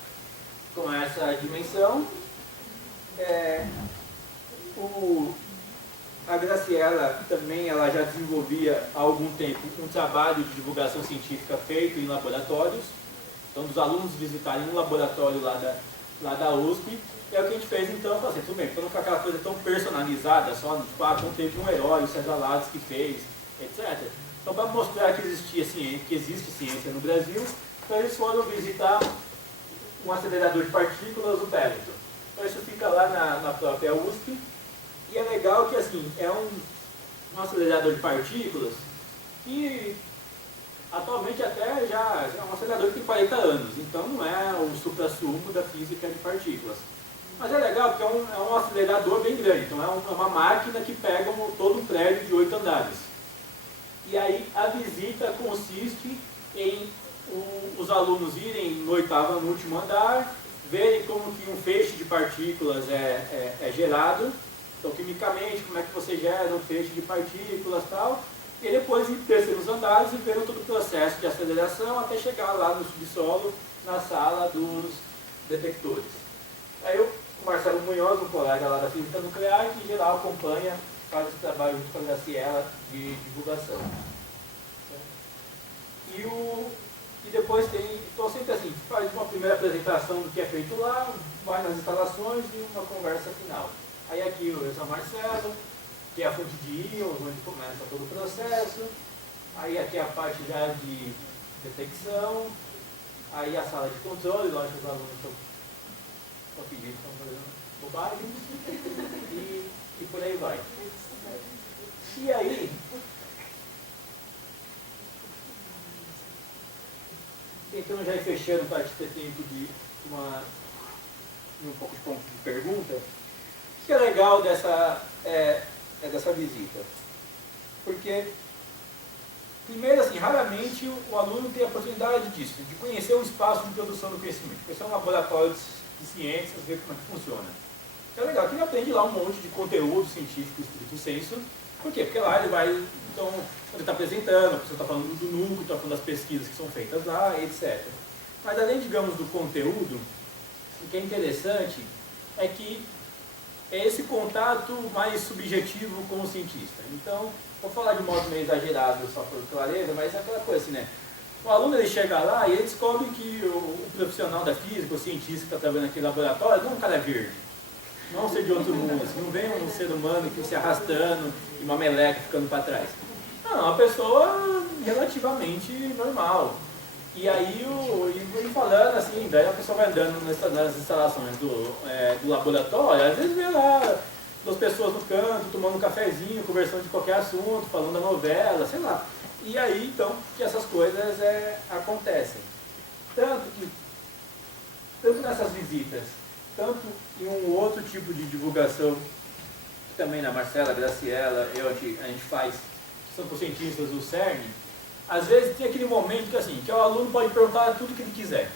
com essa dimensão, a Graciela também ela já desenvolvia há algum tempo um trabalho de divulgação científica feito em laboratórios. Então, dos alunos visitarem um laboratório lá da USP, é o que a gente fez. Então, eu falei assim, tudo bem, para não ficar aquela coisa tão personalizada, só tipo, não teve um herói, o César Lattes que fez, etc. Então, para mostrar que existia ciência, que existe ciência no Brasil, então eles foram visitar um acelerador de partículas, o Peloton. Então, isso fica lá na própria USP. E é legal que assim, é um acelerador de partículas que atualmente até já é um acelerador que tem 40 anos, então não é o supra-sumo da física de partículas. Mas é legal porque é um acelerador bem grande, então é uma máquina que pega todo um prédio de 8 andares. E aí a visita consiste em os alunos irem no último andar, verem como que um feixe de partículas é gerado. Então, quimicamente, como é que você gera um feixe de partículas e tal, e depois descer nos andares e ver todo o processo de aceleração até chegar lá no subsolo, na sala dos detectores. Aí o Marcelo Munhoz, um colega lá da Física Nuclear, que em geral acompanha, faz esse trabalho junto com a Graciela de divulgação. E depois tem, então sempre assim, faz uma primeira apresentação do que é feito lá, vai nas instalações e uma conversa final. Aí aqui o São Marcelo, que é a fonte de íons, onde começa todo o processo. Aí aqui a parte já de detecção. Aí a sala de controle, lógico que os alunos estão pedindo, estão fazendo bobagem. E por aí vai. E aí, tentando já ir fechando para ter tempo de um pouco de ponto de pergunta. O que é legal dessa visita? Porque, primeiro, assim, raramente o aluno tem a oportunidade disso, de conhecer o espaço de produção do conhecimento. Conhecer um laboratório de ciências, ver como é que funciona. É legal que ele aprende lá um monte de conteúdo científico, estrito senso. Por quê? Porque lá ele vai, então, quando ele está apresentando, a pessoa está falando do núcleo, está falando das pesquisas que são feitas lá, etc. Mas além, digamos, do conteúdo, o que é interessante é que é esse contato mais subjetivo com o cientista. Então, vou falar de modo meio exagerado, só por clareza, mas é aquela coisa assim, né? O aluno ele chega lá e ele descobre que o profissional da física, o cientista que está trabalhando naquele laboratório, não é um cara verde. Não é um ser de outro mundo, assim, não vem um ser humano que se arrastando e uma meleca ficando para trás. Não, é uma pessoa relativamente normal. E aí, ele falando assim, daí a pessoa vai andando nas instalações do laboratório, às vezes vê lá 2 pessoas no canto, tomando um cafezinho, conversando de qualquer assunto, falando da novela, sei lá. E aí, então, que essas coisas acontecem. Tanto nessas visitas, tanto em um outro tipo de divulgação, que também na Marcela, Graciela, a gente faz, que são com cientistas do CERN. Às vezes tem aquele momento que o aluno pode perguntar tudo o que ele quiser.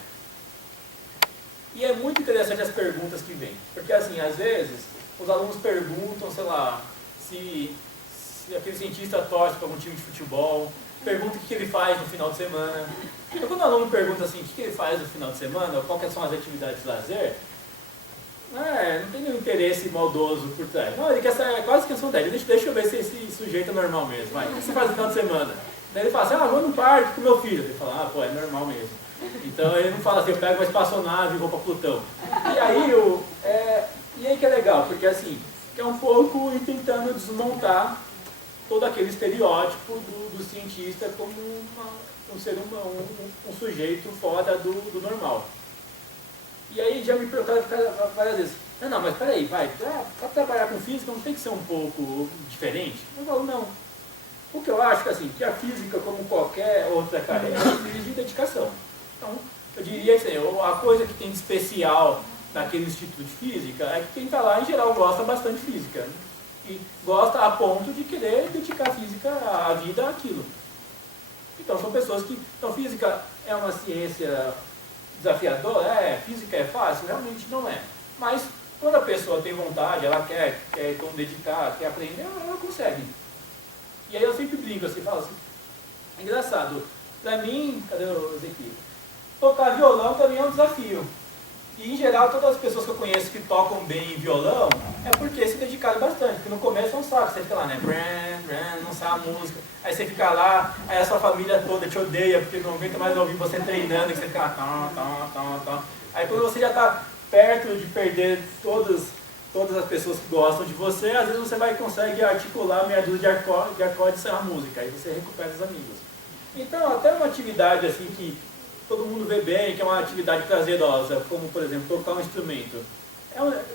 E é muito interessante as perguntas que vêm. Porque assim, às vezes, os alunos perguntam, sei lá, se aquele cientista torce para algum time de futebol, pergunta o que ele faz no final de semana. Então quando o aluno pergunta assim, o que ele faz no final de semana, ou quais são as atividades de lazer, não tem nenhum interesse maldoso por trás. Não, ele quer saber quase a questão dele. Deixa eu ver se esse sujeito é normal mesmo. Vai, o que você faz no final de semana? Daí ele fala assim, vou no parque com meu filho. Ele fala, pô, é normal mesmo. Então ele não fala assim, eu pego uma espaçonave e vou para Plutão. E aí que é legal, porque assim, é um pouco ir tentando desmontar todo aquele estereótipo do cientista como um ser humano, um sujeito fora do normal. E aí já me perguntaram várias vezes, não, mas peraí, para trabalhar com física não tem que ser um pouco diferente? Eu falo, não. O que eu acho que a física, como qualquer outra carreira, exige de dedicação. Então, eu diria que a coisa que tem de especial naquele instituto de física é que quem está lá, em geral, gosta bastante de física. Né? E gosta a ponto de querer dedicar a física, a vida àquilo. Então, são pessoas que... Então, física é uma ciência desafiadora? Física é fácil? Realmente não é. Mas, quando a pessoa tem vontade, ela quer então, dedicar, quer aprender, ela consegue. E aí eu sempre brinco assim, falo assim, é engraçado, pra mim, cadê o Ezequiel? Tocar violão também é um desafio. E em geral todas as pessoas que eu conheço que tocam bem violão é porque se dedicaram bastante, porque no começo é um saco, você fica lá, né? Não sabe a música, aí você fica lá, aí a sua família toda te odeia, porque não aguenta mais ouvir você treinando, que você fica lá, Aí quando você já está perto de perder todas as pessoas que gostam de você, às vezes você consegue articular meia dúzia de acordes sem a música, aí você recupera os amigos. Então, até uma atividade assim que todo mundo vê bem, que é uma atividade prazerosa, como, por exemplo, tocar um instrumento,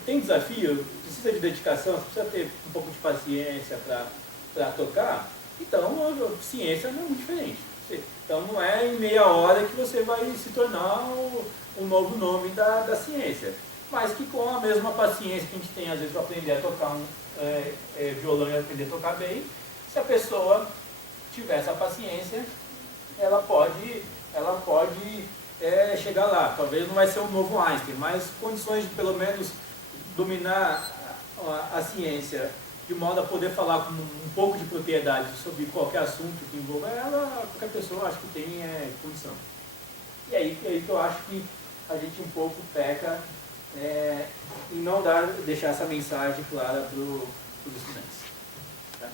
tem desafio, precisa de dedicação, você precisa ter um pouco de paciência para tocar, então a ciência não é muito diferente. Então, não é em meia hora que você vai se tornar um novo nome da ciência. Mas que com a mesma paciência que a gente tem, às vezes, para aprender a tocar violão e aprender a tocar bem, se a pessoa tiver essa paciência, ela pode chegar lá. Talvez não vai ser um novo Einstein, mas condições de, pelo menos, dominar a ciência de modo a poder falar com um pouco de propriedade sobre qualquer assunto que envolva ela, qualquer pessoa acho que tem condição. E aí que eu acho que a gente um pouco peca e não deixar essa mensagem clara para os estudantes. Tá?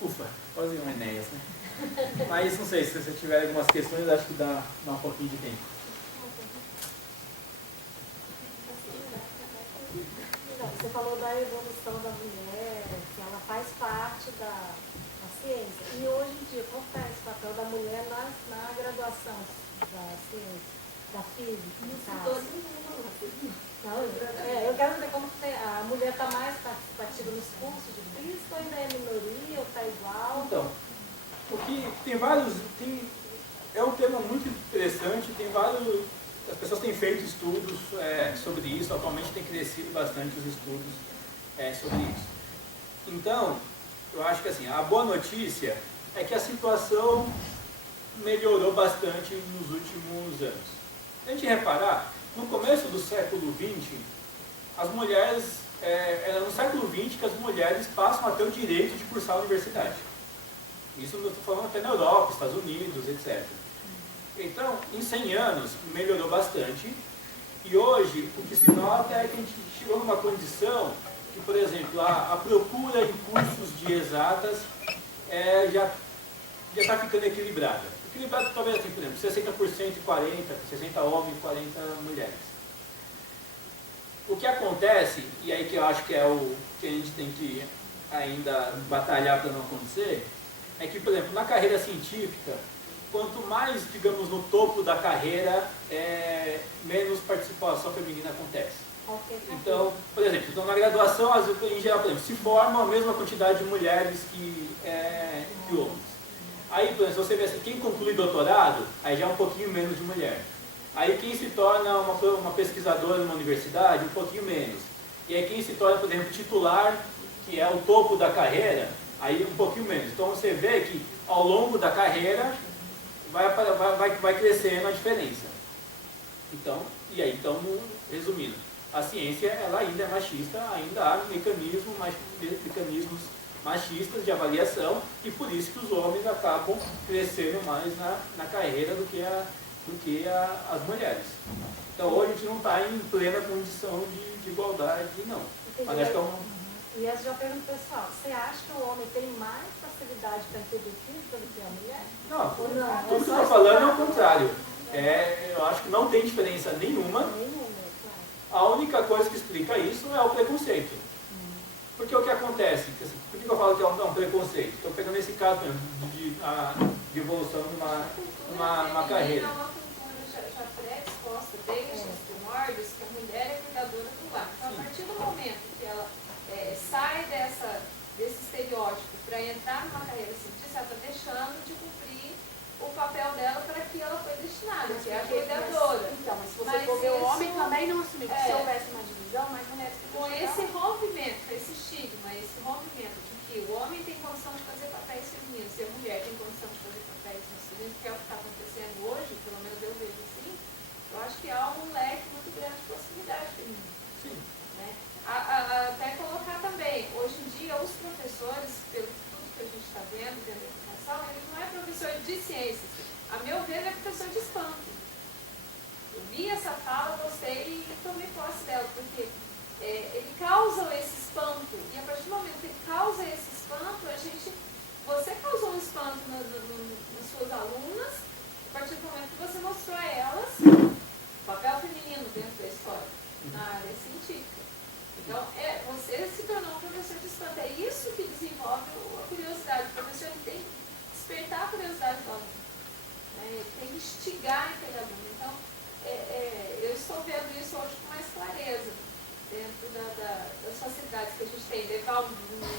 Ufa, quase um Enéas, né? Mas não sei, se você tiver algumas questões, acho que dá um pouquinho de tempo. Você falou da evolução da mulher, que ela faz parte da ciência. E hoje em dia, qual é esse papel da mulher na graduação da ciência? Da física, no caso. Eu quero saber como a mulher está mais participativa nos cursos de física, ou ainda é minoria, ou está igual? Então, porque é um tema muito interessante, as pessoas têm feito estudos sobre isso, atualmente tem crescido bastante os estudos sobre isso. Então, eu acho que assim, a boa notícia é que a situação melhorou bastante nos últimos anos. Se a gente reparar, no começo do século XX, as mulheres, era no século XX que as mulheres passam a ter o direito de cursar a universidade. Isso eu estou falando até na Europa, Estados Unidos, etc. Então, em 100 anos, melhorou bastante. E hoje, o que se nota é que a gente chegou numa condição que, por exemplo, a procura em cursos de exatas já está ficando equilibrada. Equilibrado talvez assim, por exemplo, 60% e 40%, 60 homens e 40 mulheres. O que acontece, e aí que eu acho que é o que a gente tem que ainda batalhar para não acontecer, é que, por exemplo, na carreira científica, quanto mais, digamos, no topo da carreira, menos participação feminina acontece. Então, por exemplo, na graduação, em geral, por exemplo, se forma a mesma quantidade de mulheres que homens. Aí, por exemplo, se você vê assim, quem conclui doutorado, aí já é um pouquinho menos de mulher. Aí quem se torna uma pesquisadora numa universidade, um pouquinho menos. E aí quem se torna, por exemplo, titular, que é o topo da carreira, aí um pouquinho menos. Então você vê que ao longo da carreira vai crescendo a diferença. Então, resumindo, a ciência ela ainda é machista, ainda há mecanismos machistas de avaliação e por isso que os homens acabam crescendo mais na carreira do que as mulheres. Então hoje a gente não está em plena condição de igualdade, não. Mas acho que E eu já pergunto pessoal, você acha que o homem tem mais facilidade para entender física do que a mulher? Não, tudo que eu estou falando é o contrário. eu acho que não tem diferença nenhuma. A única coisa que explica isso é o preconceito. Porque o que acontece? Por que eu falo que é um preconceito? Estou pegando esse caso mesmo de evolução de uma carreira. É uma cultura já pré-disposta desde os primórdios que a mulher é cuidadora do lar. Então, a partir do momento que ela sai desse estereótipo para entrar numa carreira científica, ela está deixando de cumprir o papel dela para que ela foi destinada, que é a cuidadora. Então, mas se você for ver o homem também não assumiu, que se houvesse uma divisão, mas mulheres que com esse rompimento, esse estigma, esse rompimento de que o homem tem condição de fazer papéis femininos e a mulher tem condição de fazer papéis masculinos, que é o que está acontecendo hoje, pelo menos eu vejo assim, eu acho que há um leque muito grande de possibilidade feminina. Sim. Né? Até colocar também, hoje em dia os professores, pelo tudo que a gente está vendo dentro da educação, ele não é professor de ciências, a meu ver ele é professor de espanto. Eu vi essa fala, gostei e tomei posse dela, porque ele causa esse espanto, e a partir do momento que ele causa esse espanto, você causou um espanto nas suas alunas, a partir do momento que você mostrou a elas o papel feminino dentro da história, na área científica. Então, você se tornou um professor de espanto. É isso que desenvolve a curiosidade. O professor ele tem que despertar a curiosidade do aluno. Né? Ele tem que instigar aquele aluno. Então, eu estou vendo isso hoje com mais clareza, dentro das facilidades que a gente tem. Levar um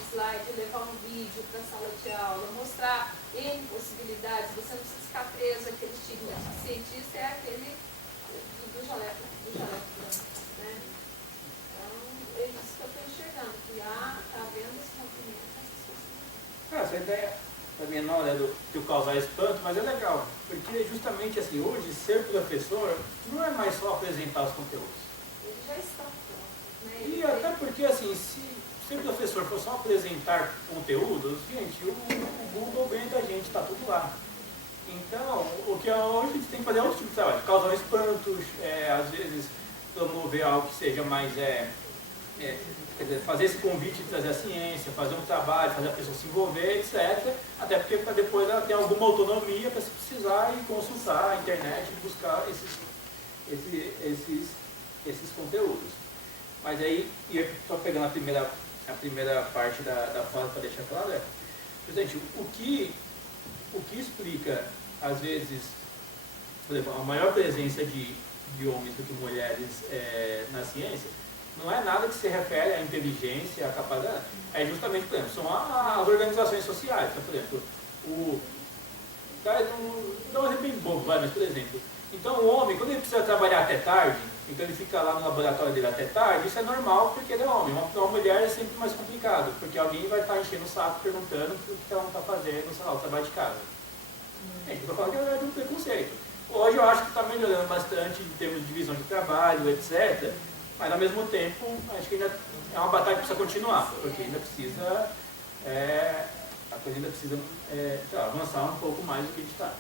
slide, levar um vídeo para a sala de aula, mostrar N possibilidades. Você não precisa ficar preso àquele estigma de cientista, é aquele do jaleco branco. Né? Então, é isso que eu estou enxergando, que está havendo esse rompimento, essas possibilidades. Essa ideia também não é de causar espanto, mas é legal, porque justamente assim, hoje ser professor não é mais só apresentar os conteúdos. Eles já estão prontos, né? E até porque assim, se ser professor for só apresentar conteúdos, gente, o Google ganha da gente, está tudo lá. Então, o que hoje a gente tem que fazer é outro tipo de trabalho, causar espantos, às vezes promover algo que seja mais, quer dizer, fazer esse convite de trazer a ciência, fazer um trabalho, fazer a pessoa se envolver, etc. Até porque para depois ela ter alguma autonomia para se precisar e consultar a internet e buscar esses conteúdos. Mas aí, só pegando a primeira parte da fala para deixar claro, gente, o que explica, às vezes, por exemplo, a maior presença de homens do que mulheres na ciência, não é nada que se refere à inteligência, à capacidade, é justamente, por exemplo, são as organizações sociais. Então, por exemplo, dá um exemplo bem bobo, mas, por exemplo, então o homem, quando ele precisa trabalhar até tarde, então ele fica lá no laboratório dele até tarde, isso é normal porque ele é homem. Uma mulher é sempre mais complicado, porque alguém vai estar enchendo o saco perguntando o que ela não está fazendo, sei lá, o trabalho de casa. Eu estou falando que é um preconceito. Hoje eu acho que está melhorando bastante em termos de divisão de trabalho, etc. Mas ao mesmo tempo, acho que ainda é uma batalha que precisa continuar, porque ainda precisa, a coisa ainda precisa avançar um pouco mais do que a gente está.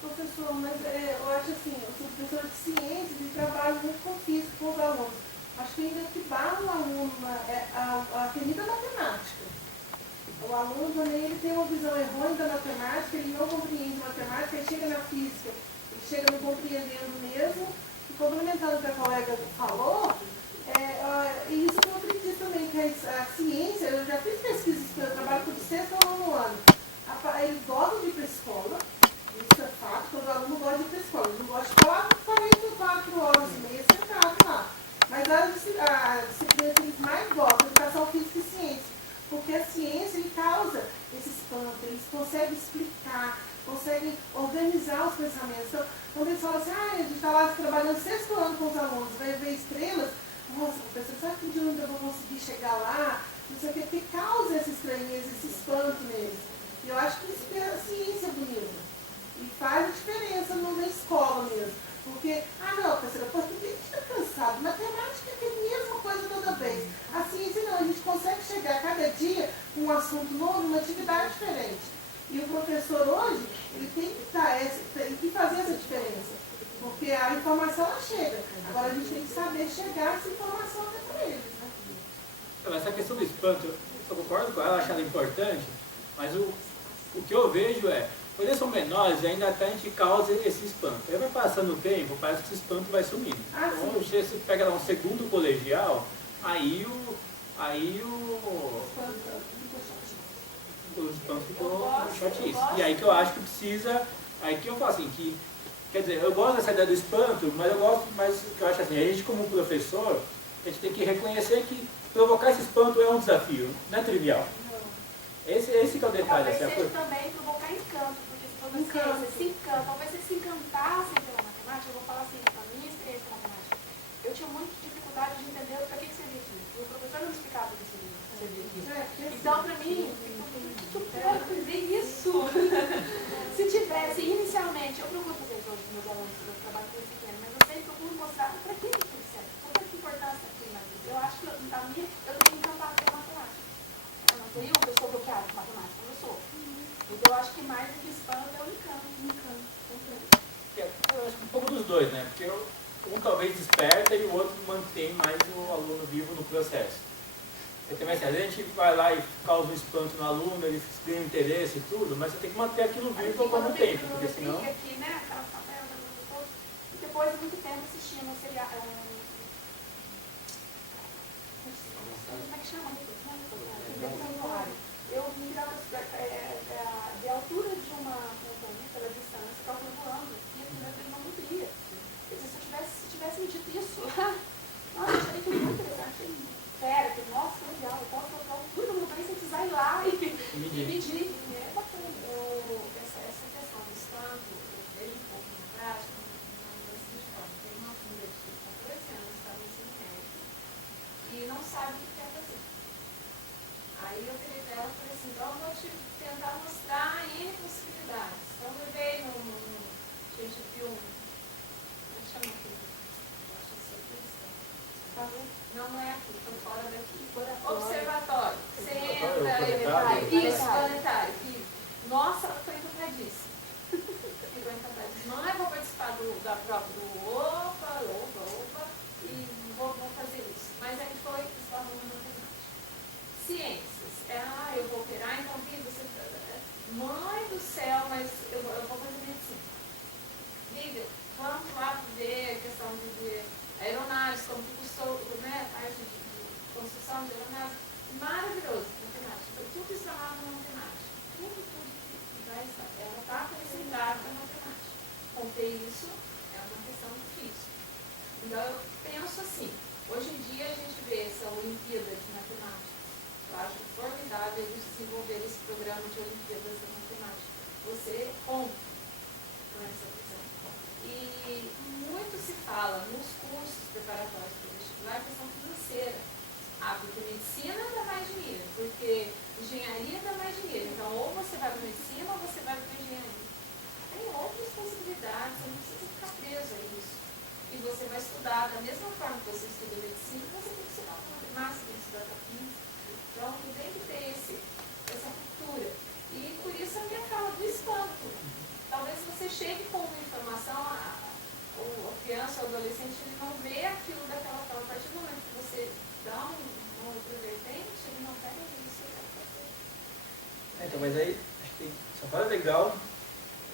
Professor, mas eu acho assim, eu sou professora de ciências e trabalho muito com física, com os alunos. Acho que ainda que barra o aluno a querida matemática. O aluno também ele tem uma visão errônea da matemática, ele não compreende matemática, ele chega na física, ele chega não compreendendo mesmo. E complementando o que a colega falou, isso que eu acredito também, que a ciência, eu já fiz pesquisas, eu trabalho com de sexto ao nono ano. Eles gostam de ir para a escola, isso é fato, todo aluno gosta de ir para a escola. Eles não gostam de falar 44 horas e meia sentado lá. Mas a disciplina que eles mais gostam é educação física e ciência. Porque a ciência ele causa esse espanto, eles conseguem explicar, conseguem organizar os pensamentos. Então, quando eles falam assim, a gente está lá trabalhando sexto ano com os alunos, vai ver estrelas, nossa, pessoa, será que um dia eu ainda vou conseguir chegar lá? Não sei o que, porque causa esse estranheza, esse espanto neles. E eu acho que isso é a ciência bonita. E faz a diferença na escola mesmo. Porque, não, professora, porque a gente está cansado. Matemática é a mesma coisa toda vez. A ciência não, a gente consegue chegar cada dia com um assunto novo, uma atividade diferente. E o professor hoje, ele tem que fazer essa diferença. Porque a informação ela chega. Agora a gente tem que saber chegar essa informação até para eles. Né? Essa questão do espanto, eu concordo com ela, acho ela importante, mas o que eu vejo quando eles são menores, ainda até a gente causa esse espanto. Aí vai passando o tempo, parece que esse espanto vai sumindo. Então, você pega lá um segundo colegial, aí o espanto ficou chatice. E aí que eu acho que precisa, aí que eu falo assim, que, quer dizer, eu gosto dessa ideia do espanto, mas eu acho assim, a gente como professor, a gente tem que reconhecer que provocar esse espanto é um desafio, não é trivial. Esse que é o detalhe. Talvez seja também provocar encanto, porque se for você se encanta, talvez vocês se encantassem pela matemática, eu vou falar assim, a minha experiência com matemática, eu tinha muita dificuldade de entender para que servia aquilo. O professor não me explicava para que servia aquilo. Então, para mim, eu ver isso. Se tivesse, inicialmente, eu procuro fazer isso hoje com meus alunos, eu trabalho com esse pequeno, mas eu sempre procuro mostrar para que isso serve, qual é a importância daquilo na vida. Eu acho que eu tenho encantado pela matemática. Eu não seria uma pessoa bloqueada com matemática, eu sou. Então eu acho que mais do que espanto é o encanto. Eu acho que um pouco dos dois, né? Porque um talvez desperta e o outro mantém mais o aluno vivo no processo. Também, assim, a gente vai lá e causa um espanto no aluno, ele ganha interesse e tudo, mas você tem que manter aquilo vivo ao longo do tempo, porque senão... Aqui, né, aquela favela, e depois de muito tempo assistindo um seriado... Como é que chama? Eu me virava de altura de uma montanha pela distância, estava voando, e aquilo era uma nutria. Quer dizer, se tivesse me dito isso, nossa, eu acharia que muito interessante. Sério, que nossa, legal, eu posso colocar tudo no montanha sem precisar ir lá e medir. É bacana. Essa questão do espanto, eu vejo um pouco na prática, da seguinte forma, tem uma filha de 14 anos, está no ensino médio, e não sabe o que quer fazer. Aí eu virei para ela e falei assim, então eu vou te tentar mostrar N possibilidades. Então eu levei a gente viu como chama aquilo? Eu acho que isso é cristão. Não é aqui, estou fora daqui. Observatório. Você entra, ele vai. Isso, planetário. Nossa, ela ficou encantadíssima. Ficou encantadíssima. Mãe, vou participar da prova do opa, e vou fazer isso. Mas aí foi só uma matemática. Ciências. Eu vou operar, então você. Mãe do céu, mas eu vou fazer medicina. Liga, vamos lá ver a questão de aeronaves, como que custou, né, a parte de construção de aeronaves. Maravilhoso, matemática. Tudo instalado na matemática. Tudo. Ela está concentrada na matemática. Contei isso, é uma questão difícil. Então, eu penso assim, hoje em dia a gente vê essa Olimpíada de Matemática. Eu acho formidável eles desenvolverem esse programa de Olimpíadas de Matemática. Você compra com essa questão. E muito se fala nos cursos preparatórios para o vestibular a questão financeira. Porque medicina dá mais dinheiro, porque engenharia dá mais dinheiro. Então, ou você vai para medicina ou você vai para engenharia. Tem outras possibilidades, você não precisa ficar preso a isso. E você vai estudar da mesma forma que você estuda medicina, você tem que estudar matemática, tem que estudar física. Então, tem que ter essa cultura. E por isso a minha fala do espanto. Talvez você chegue com uma informação, a criança ou adolescente, ele não vê aquilo daquela forma. A partir do momento que você dá uma outra vertente, ele não pega isso, ele vai fazer. Então, mas aí, acho que essa fala é legal,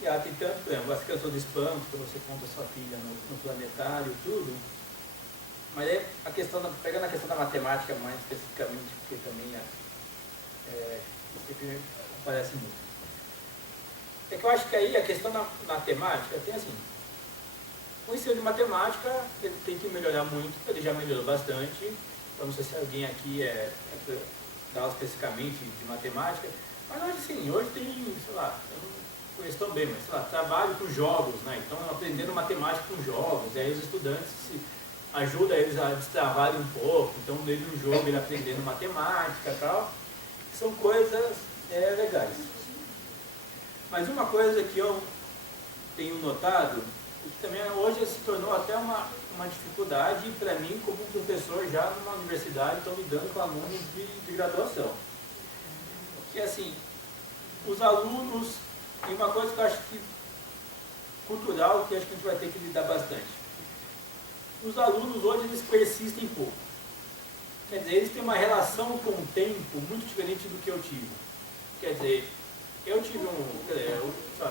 e ela tem tanto, por exemplo, essa questão do espanto, que você conta a sua filha no planetário e tudo, mas aí a questão, pegando a questão da matemática mais especificamente, porque também sempre aparece muito. É que eu acho que aí a questão da matemática tem assim, o ensino de matemática ele tem que melhorar muito, ele já melhorou bastante. Eu não sei se alguém aqui dá aula especificamente de matemática, mas hoje sim, hoje tem, sei lá, eu não conheço tão bem, mas sei lá, trabalho com jogos, né? Então aprendendo matemática com jogos, e aí os estudantes ajudam eles a destravarem um pouco, então no meio de um jogo ele aprendendo matemática e tal, são coisas legais. Mas uma coisa que eu tenho notado, e que também hoje se tornou até uma dificuldade para mim como professor já numa universidade, estou lidando com alunos de graduação. Que assim, os alunos, tem uma coisa que eu acho que cultural, que acho que a gente vai ter que lidar bastante. Os alunos hoje eles persistem pouco. Quer dizer, eles têm uma relação com o tempo muito diferente do que eu tive. Quer dizer, eu tive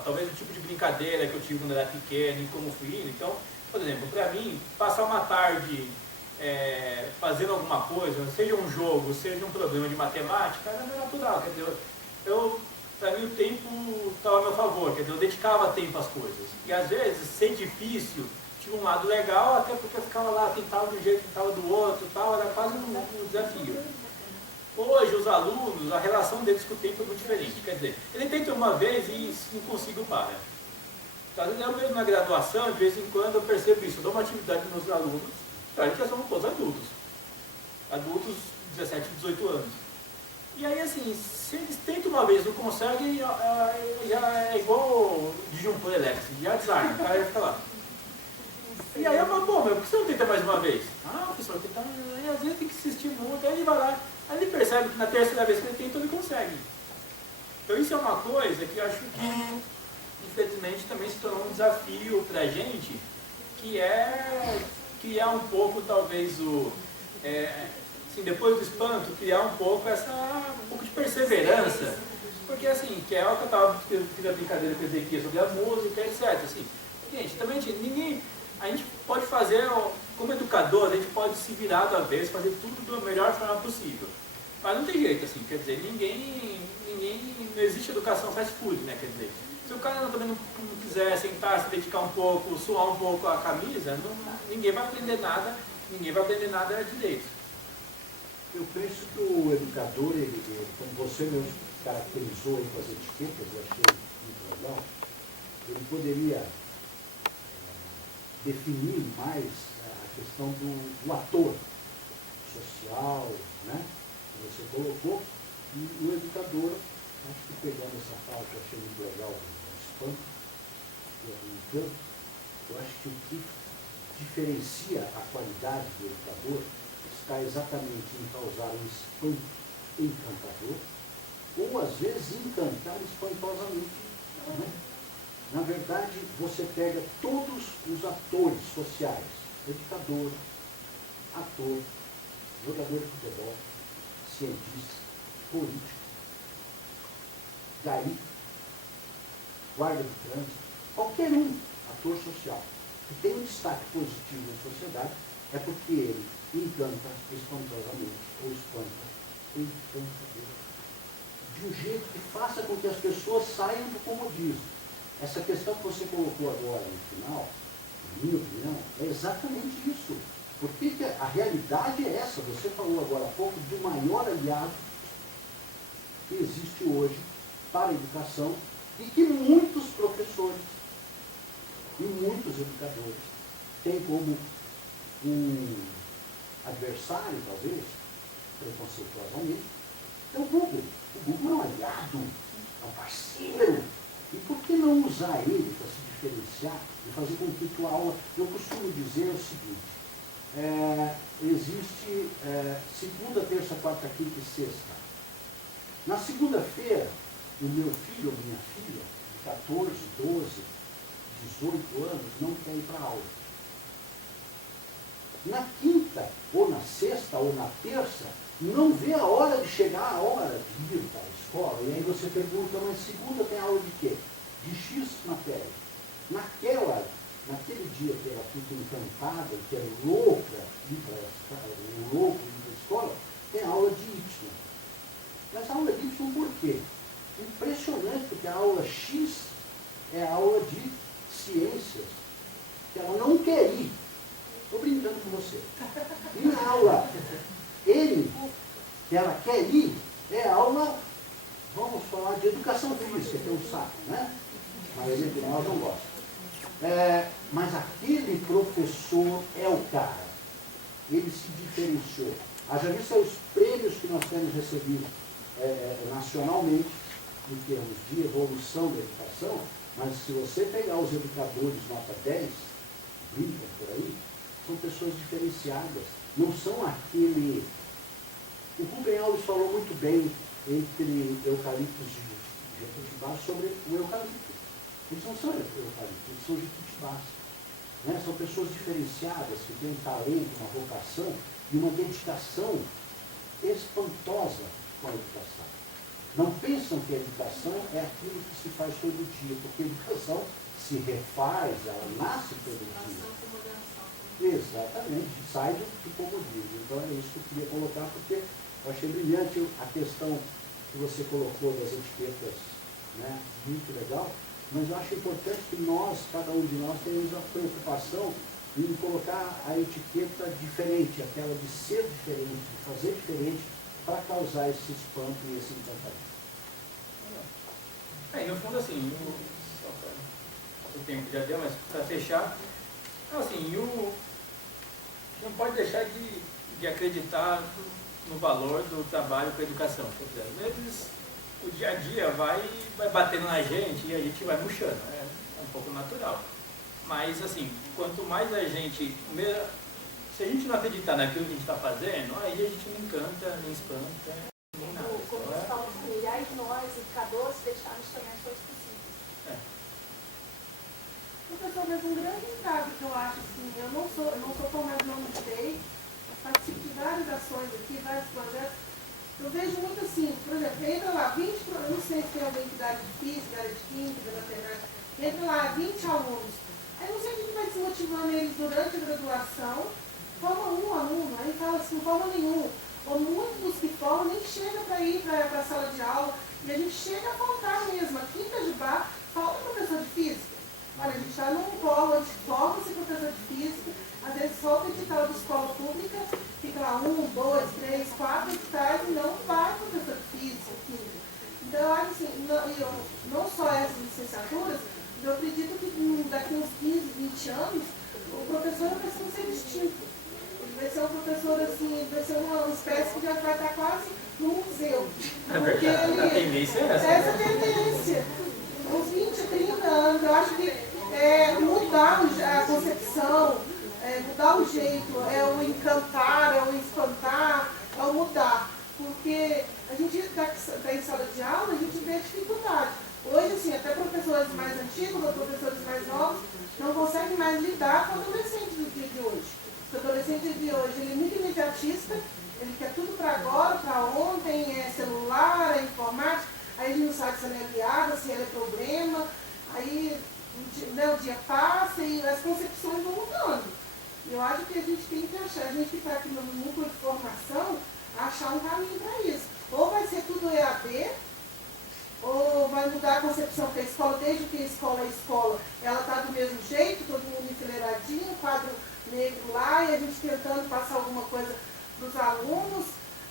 talvez o tipo de brincadeira que eu tive quando era pequeno e como filho. Então, por exemplo, para mim, passar uma tarde fazendo alguma coisa, seja um jogo, seja um problema de matemática, era natural. Quer dizer, para mim o tempo estava a meu favor, quer dizer, eu dedicava tempo às coisas. E às vezes, ser difícil, tinha um lado legal, até porque eu ficava lá, tentava de um jeito, tentava do outro, tal, era quase um desafio. Hoje, os alunos, a relação deles com o tempo é muito diferente. Quer dizer, ele tenta uma vez e se não consigo para. Então, eu mesmo na graduação, de vez em quando, eu percebo isso. Eu dou uma atividade para os meus alunos, claro que já são todos adultos. Adultos, 17, 18 anos. E aí, assim, se eles tentam uma vez e não conseguem, já é igual disjuntor elétrico, já desarma, o cara já fica lá. E aí eu falo, pô, por que você não tenta mais uma vez? Ah, professor, tenta, aí às vezes tem que insistir muito, aí ele vai lá. Aí ele percebe que na terceira vez que ele tenta, ele consegue. Então isso é uma coisa que eu acho que, infelizmente, também se tornou um desafio para a gente, que é criar um pouco, talvez, assim, depois do espanto, criar um pouco um pouco de perseverança. Porque, assim, que é o que eu fiz a brincadeira com o Ezequiel sobre a música, etc. Assim, gente, também a gente pode fazer, como educador, a gente pode se virar da vez, fazer tudo da melhor forma possível. Mas não tem jeito, assim, quer dizer, não existe educação fast food, né, quer dizer, se o cara também não quiser sentar, se dedicar um pouco, suar um pouco a camisa, ninguém vai aprender nada direito. Eu penso que o educador, como você mesmo caracterizou aí com as etiquetas, eu achei muito legal, ele poderia definir mais a questão do ator social, né? Você colocou, e o educador, acho que pegando essa fala que eu achei muito legal do espanto, eu acho que o que diferencia a qualidade do educador está exatamente em causar um espanto encantador, ou às vezes encantar espantosamente. Né? Na verdade, você pega todos os atores sociais, educador, ator, jogador de futebol, cientista, político, gari, guarda de trânsito, qualquer ator social que tem um destaque positivo na sociedade, é porque ele encanta espantosamente, ou espanta encantador, de um jeito que faça com que as pessoas saiam do comodismo. Essa questão que você colocou agora no final, na minha opinião, é exatamente isso. Porque a realidade é essa. Você falou agora há pouco do maior aliado que existe hoje para a educação e que muitos professores e muitos educadores têm como um adversário, talvez, preconceituosamente, é o Google. O Google é um aliado, é um parceiro. E por que não usar ele para se diferenciar e fazer com que tua aula... Eu costumo dizer o seguinte, existe segunda, terça, quarta, quinta e sexta. Na segunda-feira, o meu filho ou minha filha, de 14, 12, 18 anos, não quer ir para a aula. Na quinta, ou na sexta, ou na terça, não vê a hora de chegar a hora de ir para a escola. E aí você pergunta, mas segunda tem aula de quê? De X matéria. Naquele dia que ela fica encantada, que é louca de ir para a escola, tem aula de Y. Mas a aula de Y por quê? Impressionante, porque a aula X é a aula de ciências, que ela não quer ir. Estou brincando com você. E na aula N, que ela quer ir, é a aula, vamos falar de educação física, que é um saco, né? A maioria de nós não gosta. Mas aquele professor é o cara. Ele se diferenciou. Haja vista os prêmios que nós temos recebido nacionalmente, em termos de evolução da educação, mas se você pegar os educadores nota 10, brinca por aí, são pessoas diferenciadas. Não são aquele... O Rubem Alves falou muito bem entre eucaliptos e jequitibás sobre o eucalipto. Eles não são eucaliptos, eles são jequitibás. Né? São pessoas diferenciadas, que têm um talento, uma vocação e uma dedicação espantosa com a educação. Não pensam que a educação é aquilo que se faz todo dia, porque a educação se refaz, ela nasce todo dia. Exatamente, sai do comodismo. Então é isso que eu queria colocar, porque eu achei brilhante a questão que você colocou das etiquetas, né? Muito legal, mas eu acho importante que nós, cada um de nós, tenhamos a preocupação em colocar a etiqueta diferente, aquela de ser diferente, de fazer diferente, para causar esse espanto e esse encantamento. No fundo, assim, só para o tempo já deu, mas para fechar, assim, não pode deixar de acreditar no valor do trabalho com a educação. Quer dizer, às vezes o dia a dia vai batendo na gente e a gente vai murchando, é um pouco natural. Mas, assim, quanto mais a gente, se a gente não acreditar naquilo que a gente está fazendo, aí a gente não encanta, nem espanta, nem nada. Como você falou assim, e aí de nós, educadores, deixarmos sonhar as coisas possíveis. Professor, mas um grande entrave que eu acho, assim, eu não sou formada no UNITEI, participo de várias ações aqui, vários projetos. Eu vejo muito assim, por exemplo, entra lá 20, eu não sei se tem alguém que dá área de física, área de química, da matemática, entra lá 20 alunos. Aí não sei o que vai desmotivando eles durante a graduação, forma um aluno, aí fala assim, não forma nenhum. Ou muitos dos que formam nem chega para ir para a sala de aula, e a gente chega a faltar mesmo. Aqui em Itajubá, falta professor de física. Olha, a gente está num polo onde forma-se professor de física, às vezes falta edital de escola pública, fica lá 1, 2, 3, 4 editais e não vai professor de física, química. Então, eu acho assim, não só essas licenciaturas, eu acredito que daqui uns 15, 20 anos, o professor vai ser distinto. Ele vai ser um professor assim, vai ser uma espécie que já vai estar quase no museu. Porque A tendência é essa. Essa tendência. Uns 20, 30 anos, eu acho que mudar a concepção, mudar o jeito, é o encantar, é o espantar, é o mudar. Porque a gente está em sala de aula, a gente vê a dificuldade. Hoje, assim, até professores mais antigos ou professores mais novos não conseguem mais lidar com o adolescente do dia de hoje. O adolescente de hoje ele é muito imediatista, ele quer tudo para agora, para ontem, é celular, é informática, aí a gente não sabe se ela é aliada, se ela é problema, aí o dia passa e as concepções vão mudando. Eu acho que a gente tem que achar, a gente que está aqui no núcleo de formação, achar um caminho para isso. Ou vai ser tudo EAD, ou vai mudar a concepção que a escola, desde que a escola é escola, ela está do mesmo jeito, todo mundo enfileiradinho, quadro negro lá, e a gente tentando passar alguma coisa para os alunos,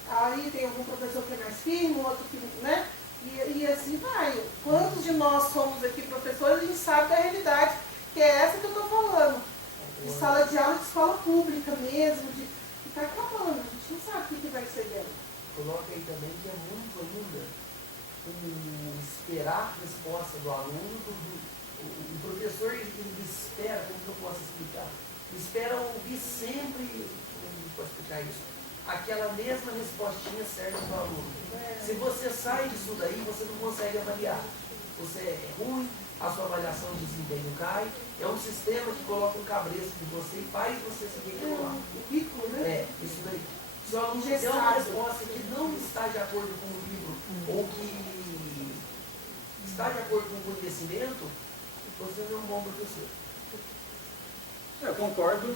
aí tem algum professor que é mais firme, outro que, né? E assim vai. Quantos de nós somos aqui professores, a gente sabe da realidade, que é essa que eu estou falando, de sala de aula de escola pública mesmo, que está acabando, a gente não sabe o que vai ser dela. Coloca aí também que é muito ainda esperar a resposta do aluno, o professor ele espera, como que eu posso explicar? Ele espera ouvir sempre, como a gente pode explicar isso? Aquela mesma respostinha certa do aluno. Se você sai disso daí, você não consegue avaliar. Você é ruim, a sua avaliação de desempenho cai, é um sistema que coloca um cabresto em você e faz você seguir aquilo lá. Ridículo, né? Isso daí. Se o aluno der uma resposta que não está de acordo com o livro, ou que está de acordo com o conhecimento, você não é um bom professor. Eu concordo.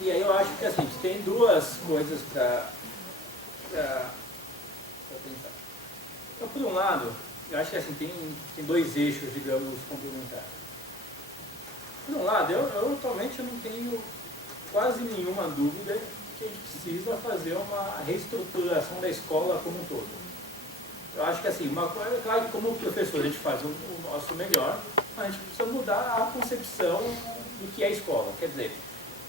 E aí eu acho que assim, tem duas coisas para pensar. Então, por um lado, eu acho que assim, tem dois eixos, digamos, complementares. Por um lado, eu atualmente não tenho quase nenhuma dúvida que a gente precisa fazer uma reestruturação da escola como um todo. Eu acho que assim, uma coisa, claro que como professor a gente faz o nosso melhor, mas a gente precisa mudar a concepção do que é a escola. Quer dizer,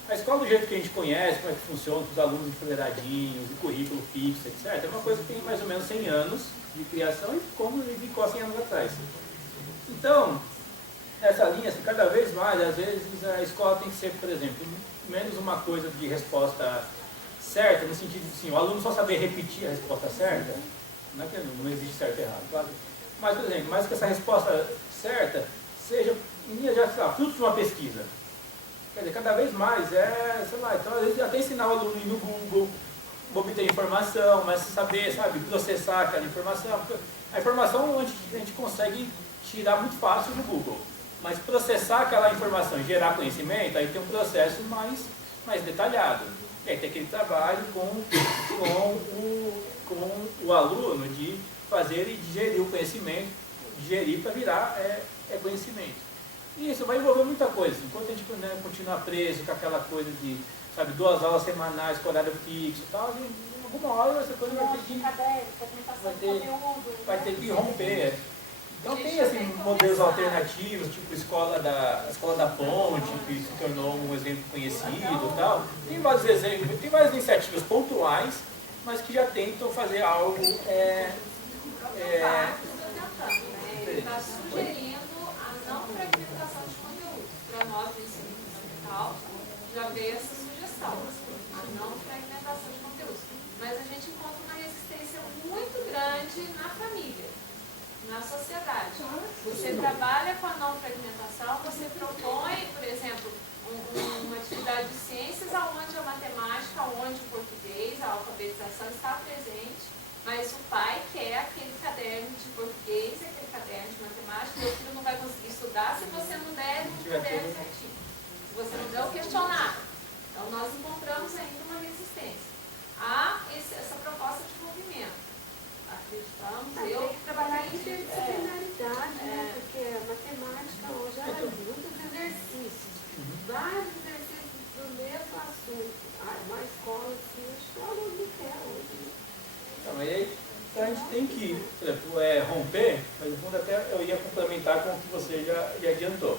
a escola do jeito que a gente conhece, como é que funciona, com os alunos enfileiradinhos, e currículo fixo, etc., é uma coisa que tem mais ou menos 100 anos de criação e como ficou 100 anos atrás. Então, nessa linha, assim, cada vez mais, às vezes a escola tem que ser, por exemplo, menos uma coisa de resposta certa, no sentido de assim, o aluno só saber repetir a resposta certa. Não é que não existe certo e errado, claro. Mas, por exemplo, mais que essa resposta certa seja, fruto de uma pesquisa. Quer dizer, cada vez mais sei lá, então às vezes até ensinar o aluno a ir no Google, obter informação, mas saber, sabe, processar aquela informação. A informação a gente consegue tirar muito fácil do Google, mas processar aquela informação e gerar conhecimento, aí tem um processo mais detalhado. E aí tem aquele trabalho com o aluno de fazer e digerir o conhecimento, digerir para virar conhecimento. E isso vai envolver muita coisa. Enquanto a gente continuar preso com aquela coisa de, sabe, 2 aulas semanais com horário fixo e tal, em alguma hora essa coisa vai ter que romper. Então tem assim, modelos alternativos, tipo a escola da Ponte, que se tornou um exemplo conhecido e tal. Tem vários exemplos, tem várias iniciativas pontuais, mas que já tentam fazer algo Ele está sugerindo a não fragmentação de conteúdo. Para nós do ensino fundamental, já veio essa sugestão, a não fragmentação de conteúdo. Mas a gente encontra uma resistência muito grande na família, na sociedade. Você trabalha com a não fragmentação, você propõe, por exemplo, uma atividade de ciências onde a matemática, onde o português, a alfabetização está presente, mas o pai quer aquele caderno de português, aquele caderno de matemática, meu filho não vai conseguir estudar se você não der um caderno certinho, se você não der o questionário. Então nós encontramos ainda uma resistência a essa proposta de movimento. Acreditamos, Tem que trabalhar a interdisciplinaridade, né? Porque a matemática hoje ela é muitos exercícios, vários exercícios do mesmo assunto. Uma escola assim, a escola não quer hoje. Então a gente tem que, por exemplo, romper, mas no fundo até eu ia complementar com o que você já adiantou.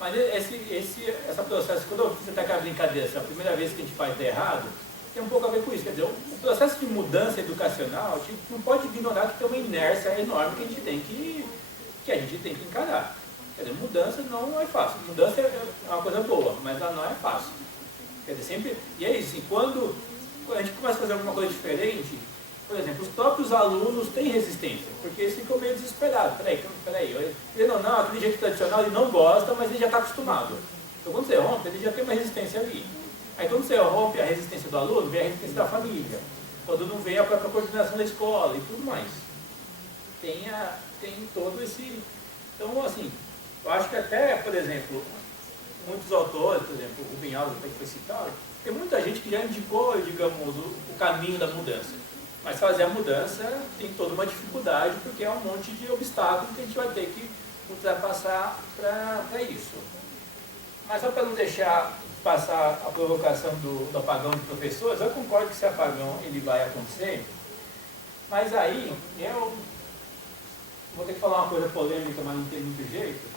Mas esse processo, quando eu fiz até aquela brincadeira, a primeira vez que a gente faz errado, tem um pouco a ver com isso. Quer dizer, o processo de mudança educacional, a gente não pode ignorar que tem uma inércia enorme que a gente tem que encarar. Quer dizer, mudança não é fácil. Mudança é uma coisa boa, mas ela não é fácil. Quer dizer, sempre... E é isso, assim, quando a gente começa a fazer alguma coisa diferente, por exemplo, os próprios alunos têm resistência, porque eles ficam meio desesperados. Peraí, ele não, aquele jeito tradicional ele não gosta, mas ele já está acostumado. Então quando você rompe, ele já tem uma resistência ali. Aí quando você rompe a resistência do aluno, vem a resistência da família. Quando não vem a própria coordenação da escola e tudo mais. Tem todo esse... Então, assim, eu acho que até, por exemplo, muitos autores, por exemplo, o Rubem Alves, que foi citado, tem muita gente que já indicou, digamos, o caminho da mudança. Mas fazer a mudança tem toda uma dificuldade, porque é um monte de obstáculos que a gente vai ter que ultrapassar para isso. Mas só para não deixar passar a provocação do apagão de professores, eu concordo que esse apagão ele vai acontecer, mas aí eu vou ter que falar uma coisa polêmica, mas não tem muito jeito.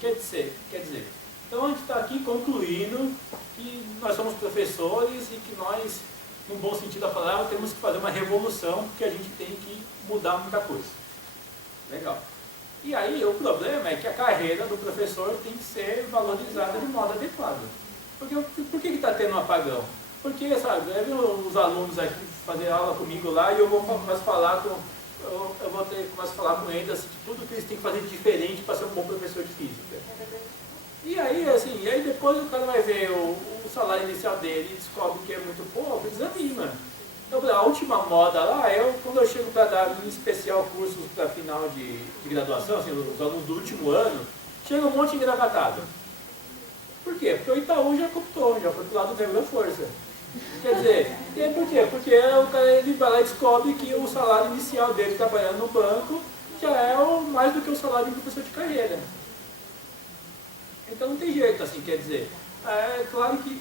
Quer dizer, então a gente está aqui concluindo que nós somos professores e que nós, no bom sentido da palavra, temos que fazer uma revolução, porque a gente tem que mudar muita coisa. Legal. E aí o problema é que a carreira do professor tem que ser valorizada de modo adequado. Por que está tendo um apagão? Porque, sabe, os alunos aqui fazer aula comigo lá e eu vou começar a falar com eles assim, de tudo que eles têm que fazer diferente para ser um bom professor de física. E aí, assim, depois o cara vai ver o salário inicial dele e descobre que é muito pouco, desanima. Então, a última moda lá é quando eu chego para dar, em especial, cursos para final de graduação, assim, os alunos do último ano, chega um monte de engravatado. Por quê? Porque o Itaú já cooptou, já foi pro lado do verbo da força. Quer dizer, por quê? Porque o cara ele vai lá e descobre que o salário inicial dele trabalhando no banco já é mais do que o salário de um professor de carreira. Então não tem jeito, assim, quer dizer, é claro que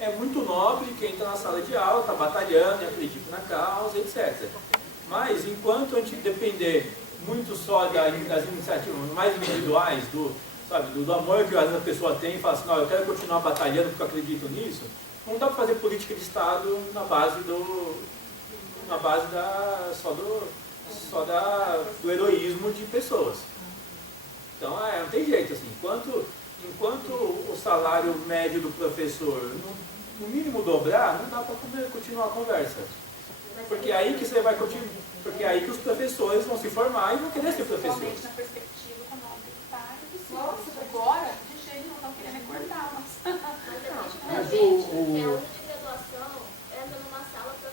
é muito nobre quem está na sala de aula, está batalhando, acredita na causa, etc. Mas enquanto a gente depender muito só das iniciativas mais individuais, do amor que às vezes a pessoa tem e fala assim, não, eu quero continuar batalhando porque eu acredito nisso, não dá para fazer política de Estado na base do heroísmo de pessoas. Então, não tem jeito, assim, enquanto o salário médio do professor no mínimo dobrar, não dá para continuar a conversa. Porque aí que você vai continuar, porque aí que os professores vão se formar e vão querer ser professores. Principalmente na perspectiva econômica do pai e dos filhos. Nossa, agora, de jeito não estão querendo cortar, Mas a gente, que é aluno de graduação, entra numa sala para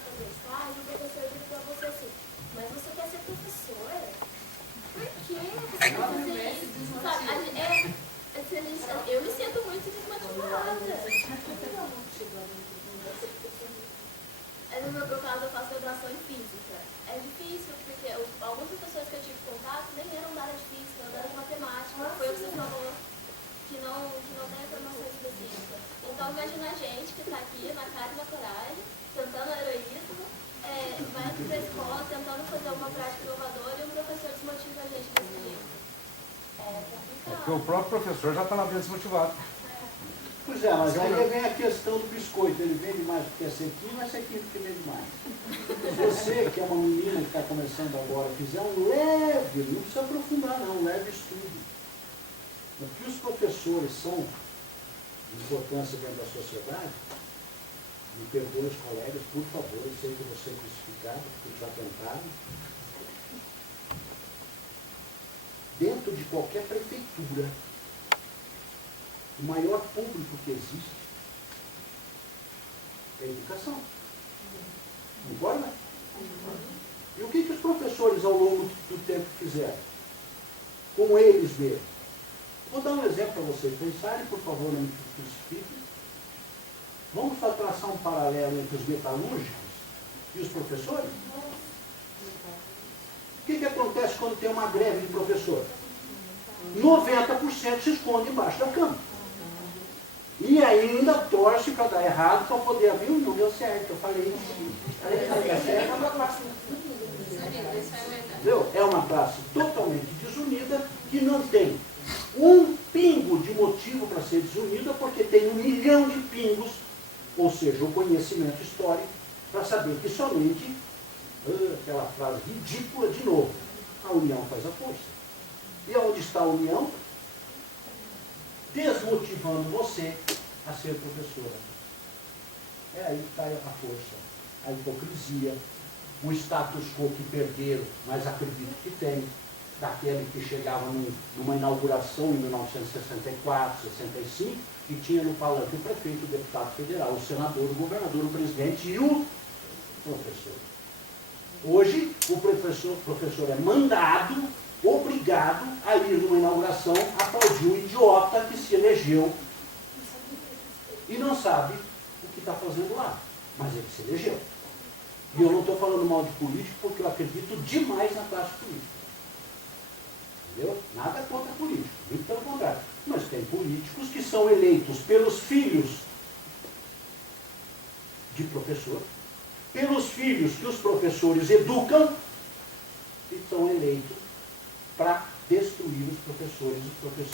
Então imagina a gente que está aqui na cara e na coragem, tentando heroísmo, vai para a escola tentando fazer uma prática inovadora e o professor desmotiva a gente desse jeito. É complicado. Porque o próprio professor já está na vida desmotivado. Pois é, mas aí vem a questão do biscoito. Ele vende mais porque é sequinho, mas é sequinho porque vende mais. Se você, que é uma menina que está começando agora, fizer um leve, não precisa aprofundar não, um leve estudo. O que os professores são de importância dentro da sociedade, me perdoem os colegas, por favor, eu sei que eu vou ser crucificado, porque já tentaram. Dentro de qualquer prefeitura, o maior público que existe é a educação. Concorda? E o que os professores ao longo do tempo fizeram? Com eles mesmos. Vou dar um exemplo para vocês. Pensarem, por favor, não me crucifiquem. Vamos só traçar um paralelo entre os metalúrgicos e os professores? O que acontece quando tem uma greve de professor? 90% se esconde embaixo da cama. E ainda torce para dar errado para poder abrir. Não deu certo, eu falei isso. Entendeu? É uma classe totalmente desunida que não tem um pingo de motivo para ser desunida, porque tem 1 milhão de pingos, ou seja, o conhecimento histórico, para saber que somente, aquela frase ridícula de novo, a união faz a força. E onde está a união? Desmotivando você a ser professora. É aí que está a força, a hipocrisia, o status quo que perderam, mas acredito que tem, daquele que chegava numa inauguração em 1964, 65, e tinha no palanque o prefeito, o deputado federal, o senador, o governador, o presidente e o professor. Hoje, o professor é mandado, obrigado a ir numa inauguração aplaudir o idiota que se elegeu e não sabe o que está fazendo lá, mas ele se elegeu. E eu não estou falando mal de político porque eu acredito demais na classe política. Entendeu? Nada contra político, muito pelo contrário. Mas tem políticos que são eleitos pelos filhos de professor, pelos filhos que os professores educam, e são eleitos para destruir os professores